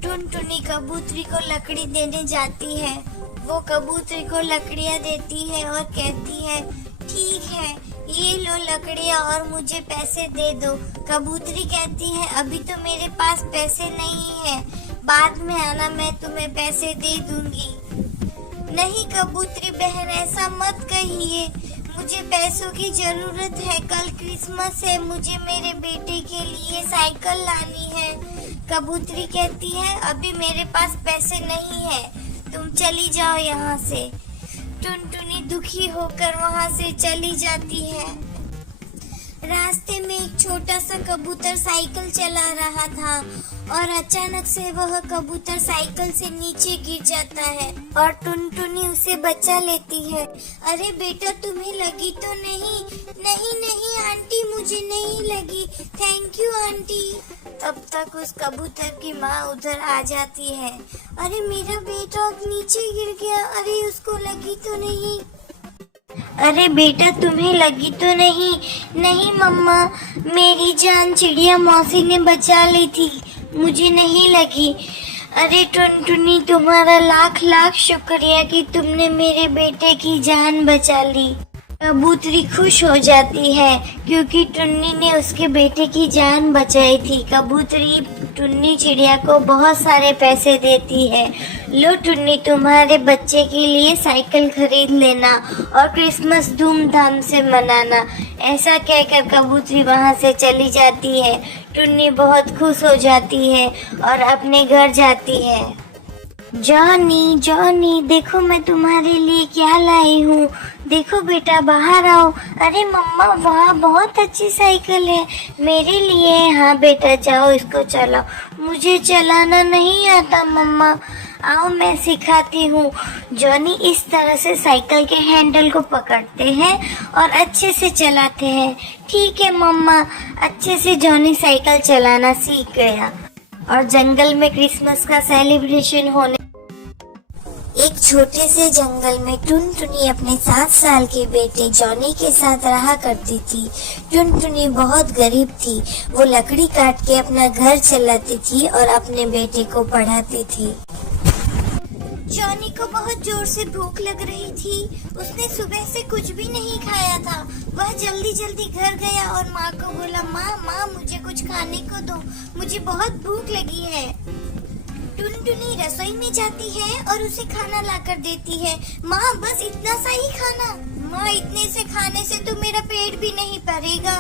टुनटुनी कबूतरी को लकड़ी देने जाती है। वो कबूतरी को लकड़ियाँ देती है और कहती है, ठीक है, ये लो लकड़ियाँ और मुझे पैसे दे दो। कबूतरी कहती है, अभी तो मेरे पास पैसे नहीं है, बाद में आना, मैं तुम्हें पैसे दे दूंगी। नहीं कबूतरी बहन, ऐसा मत कहिए, मुझे पैसों की जरूरत है। कल क्रिसमस है, मुझे मेरे बेटे के लिए साइकिल लानी है। कबूतरी कहती है, अभी मेरे पास पैसे नहीं है, तुम चली जाओ यहाँ से। टुनटुनी दुखी होकर वहाँ से चली जाती है। रास्ते में एक छोटा सा कबूतर साइकिल चला रहा था और अचानक से वह कबूतर साइकिल से नीचे गिर जाता है और टुनटुनी उसे बचा लेती है। अरे बेटा, तुम्हें लगी तो नहीं? नहीं नहीं आंटी, मुझे नहीं लगी, थैंक यू आंटी। तब तक उस कबूतर की माँ उधर आ जाती है। अरे मेरा बेटा नीचे गिर गया, अरे उसको लगी तो नहीं? अरे बेटा, तुम्हें लगी तो नहीं? नहीं मम्मा, मेरी जान चिड़िया मौसी ने बचा ली थी, मुझे नहीं लगी। अरे टुनटुनी, तुम्हारा लाख लाख शुक्रिया कि तुमने मेरे बेटे की जान बचा ली। कबूतरी खुश हो जाती है क्योंकि टुन्नी ने उसके बेटे की जान बचाई थी। कबूतरी टुन्नी चिड़िया को बहुत सारे पैसे देती है। लो टुन्नी, तुम्हारे बच्चे के लिए साइकिल खरीद लेना और क्रिसमस धूमधाम से मनाना। ऐसा कहकर कबूतरी वहाँ से चली जाती है। टुन्नी बहुत खुश हो जाती है और अपने घर जाती है। जॉनी, जॉनी, देखो मैं तुम्हारे लिए क्या लाई हूँ। देखो बेटा, बाहर आओ। अरे मम्मा, वाह, बहुत अच्छी साइकिल है मेरे लिए। हाँ बेटा, जाओ इसको चलाओ। मुझे चलाना नहीं आता मम्मा, आओ मैं सिखाती हूँ। जॉनी इस तरह से साइकिल के हैंडल को पकड़ते हैं और अच्छे से चलाते हैं। ठीक है मम्मा। अच्छे से जॉनी साइकिल चलाना सीख गया और जंगल में क्रिसमस का सेलिब्रेशन होने। एक छोटे से जंगल में टुनटुनी अपने 7 साल के बेटे जॉनी के साथ रहा करती थी। टुनटुनी बहुत गरीब थी। वो लकड़ी काट के अपना घर चलाती थी और अपने बेटे को पढ़ाती थी। जॉनी को बहुत जोर से भूख लग रही थी। उसने सुबह से कुछ भी नहीं खाया था। वह जल्दी जल्दी घर गया और माँ को बोला, माँ, मुझे कुछ खाने को दो, मुझे बहुत भूख लगी है। टुनटुनी रसोई में जाती है और उसे खाना लाकर देती है। माँ, बस इतना सा ही खाना। माँ, इतने से खाने से तो मेरा पेट भी नहीं भरेगा।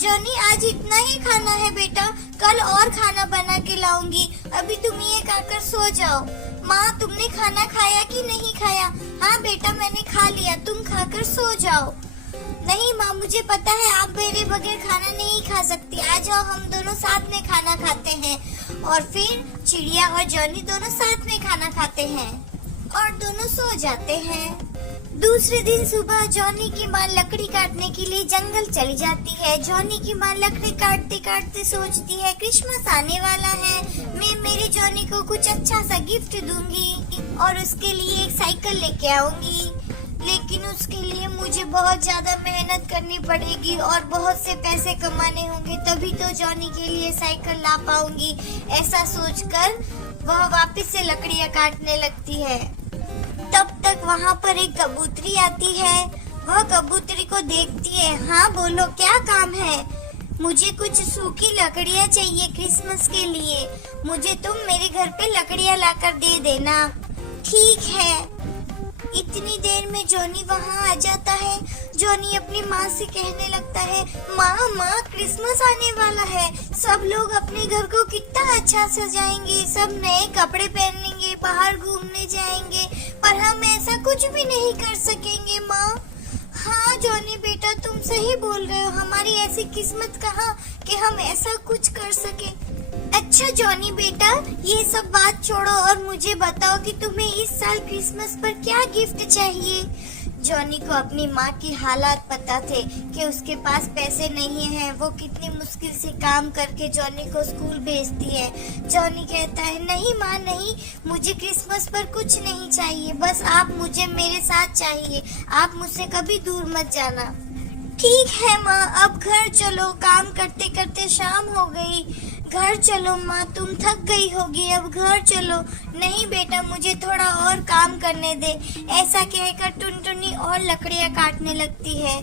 जॉनी, आज इतना ही खाना है बेटा, कल और खाना बना के लाऊंगी, अभी तुम ये खाकर सो जाओ। माँ, तुमने खाना खाया कि नहीं खाया? हाँ बेटा, मैंने खा लिया, तुम खाकर सो जाओ। नहीं माँ, मुझे पता है आप मेरे बगैर खाना नहीं खा सकती। आ जाओ, हम दोनों साथ में खाना खाते हैं। और फिर चिड़िया और जॉनी दोनों साथ में खाना खाते हैं और दोनों सो जाते हैं। दूसरे दिन सुबह जॉनी की माँ लकड़ी काटने के लिए जंगल चली जाती है। जॉनी की माँ लकड़ी काटते काटते सोचती है, क्रिसमस आने वाला है, मैं मेरे जॉनी को कुछ अच्छा सा गिफ्ट दूंगी और उसके लिए एक साइकिल लेके आऊंगी। लेकिन उसके लिए मुझे बहुत ज्यादा मेहनत करनी पड़ेगी और बहुत से पैसे कमाने होंगे, तभी तो जॉनी के लिए साइकिल ला पाऊंगी। ऐसा सोचकर वह वापस से लकड़ियाँ काटने लगती है। तब तक वहाँ पर एक कबूतरी आती है। वह कबूतरी को देखती है। हाँ बोलो, क्या काम है? मुझे कुछ सूखी लकड़ियाँ चाहिए क्रिसमस के लिए, मुझे तुम मेरे घर पे लकड़ियाँ लाकर दे देना। ठीक है। इतनी देर में जॉनी वहाँ आ जाता है। जॉनी अपनी माँ से कहने लगता है, माँ माँ क्रिसमस आने वाला है, सब लोग अपने घर को कितना अच्छा सजाएंगे, सब नए कपड़े पहनेंगे, बाहर घूमने जाएंगे, पर हम ऐसा कुछ भी नहीं कर सकेंगे माँ। हाँ जॉनी बेटा तुम सही बोल रहे हो, हमारी ऐसी किस्मत कहाँ कि हम ऐसा कुछ कर सके। अच्छा जॉनी बेटा ये सब बात छोड़ो और मुझे बताओ कि तुम्हें इस साल क्रिसमस पर क्या गिफ्ट चाहिए। जॉनी को अपनी माँ की हालात पता थे कि उसके पास पैसे नहीं हैं, वो कितनी मुश्किल से काम करके जॉनी को स्कूल भेजती है। जॉनी कहता है, नहीं माँ नहीं, मुझे क्रिसमस पर कुछ नहीं चाहिए, बस आप मुझे मेरे साथ चाहिए, आप मुझसे कभी दूर मत जाना। ठीक है माँ, अब घर चलो, काम करते करते शाम हो गई, घर चलो माँ, तुम थक गई होगी, अब घर चलो। नहीं बेटा मुझे थोड़ा और काम करने दे। ऐसा कहकर टुनटुनी और लकड़ियाँ काटने लगती है।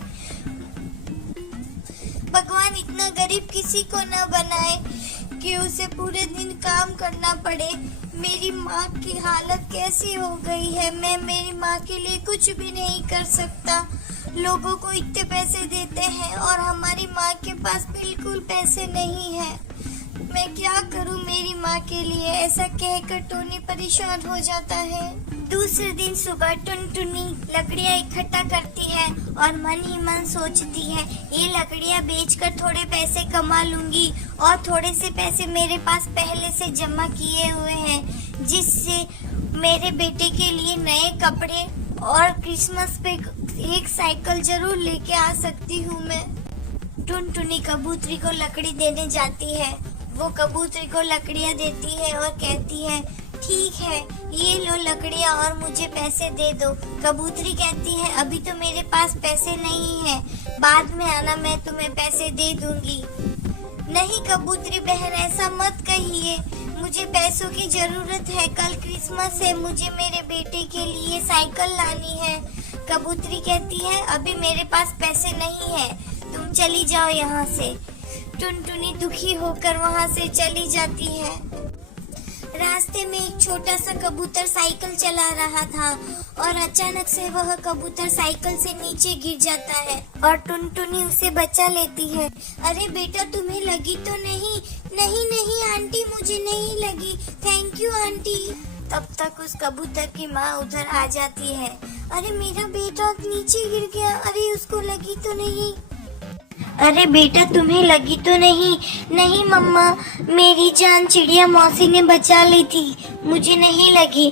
भगवान इतना गरीब किसी को न बनाए कि उसे पूरे दिन काम करना पड़े। मेरी माँ की हालत कैसी हो गई है, मैं मेरी माँ के लिए कुछ भी नहीं कर सकता। लोगों को इतने पैसे देते हैं और हमारी माँ के पास बिल्कुल पैसे नहीं है, मैं क्या करूँ मेरी माँ के लिए। ऐसा कहकर टोनी परेशान हो जाता है। दूसरे दिन सुबह टुनटुनी लकड़ियाँ इकट्ठा करती है और मन ही मन सोचती है, ये लकड़ियाँ बेचकर थोड़े पैसे कमा लूंगी और थोड़े से पैसे मेरे पास पहले से जमा किए हुए हैं, जिससे मेरे बेटे के लिए नए कपड़े और क्रिसमस पे एक साइकिल जरूर लेके आ सकती हूँ मैं। टुनटुनी कबूतरी को लकड़ी देने जाती है। वो कबूतरी को लकड़ियाँ देती है और कहती है, ठीक है ये लो लकड़ियाँ और मुझे पैसे दे दो। कबूतरी कहती है, अभी तो मेरे पास पैसे नहीं है, बाद में आना मैं तुम्हें पैसे दे दूंगी। नहीं कबूतरी बहन ऐसा मत कहिए, मुझे पैसों की जरूरत है, कल क्रिसमस है, मुझे मेरे बेटे के लिए साइकिल लानी है। कबूतरी कहती है, अभी मेरे पास पैसे नहीं है, तुम चली जाओ यहाँ से। टुनटुनी दुखी होकर वहाँ से चली जाती है। रास्ते में एक छोटा सा कबूतर साइकिल चला रहा था और अचानक से वह कबूतर साइकिल से नीचे गिर जाता है और टुनटुनी उसे बचा लेती है। अरे बेटा तुम्हें लगी तो नहीं? नहीं नहीं आंटी मुझे नहीं लगी, थैंक यू आंटी। तब तक उस कबूतर की माँ उधर आ जाती है। अरे मेरा बेटा नीचे गिर गया, अरे उसको लगी तो नहीं? अरे बेटा तुम्हें लगी तो नहीं? नहीं मम्मा, मेरी जान चिड़िया मौसी ने बचा ली थी, मुझे नहीं लगी।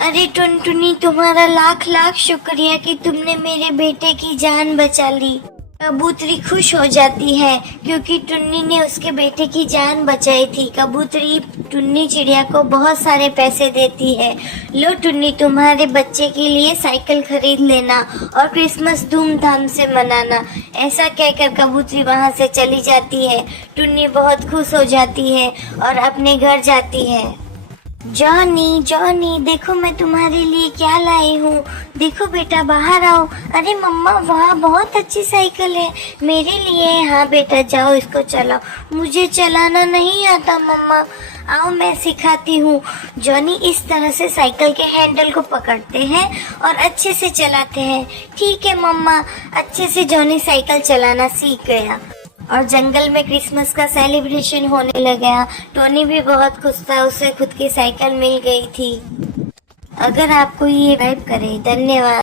अरे टुनटुनी तुम्हारा लाख लाख शुक्रिया कि तुमने मेरे बेटे की जान बचा ली। कबूतरी खुश हो जाती है क्योंकि टुन्नी ने उसके बेटे की जान बचाई थी। कबूतरी टुन्नी चिड़िया को बहुत सारे पैसे देती है। लो टुन्नी तुम्हारे बच्चे के लिए साइकिल खरीद लेना और क्रिसमस धूमधाम से मनाना। ऐसा कहकर कबूतरी वहाँ से चली जाती है। टुन्नी बहुत खुश हो जाती है और अपने घर जाती है। जॉनी जॉनी देखो मैं तुम्हारे लिए क्या लाई हूँ, देखो बेटा बाहर आओ। अरे मम्मा वाह बहुत अच्छी साइकिल है मेरे लिए। हाँ बेटा जाओ इसको चलाओ। मुझे चलाना नहीं आता मम्मा, आओ मैं सिखाती हूँ। जॉनी इस तरह से साइकिल के हैंडल को पकड़ते हैं और अच्छे से चलाते हैं। ठीक है मम्मा। अच्छे से जॉनी साइकिल चलाना सीख गया और जंगल में क्रिसमस का सेलिब्रेशन होने लगा। टोनी भी बहुत खुश था, उसे खुद की साइकिल मिल गई थी। अगर आपको ये वाइब करे, धन्यवाद।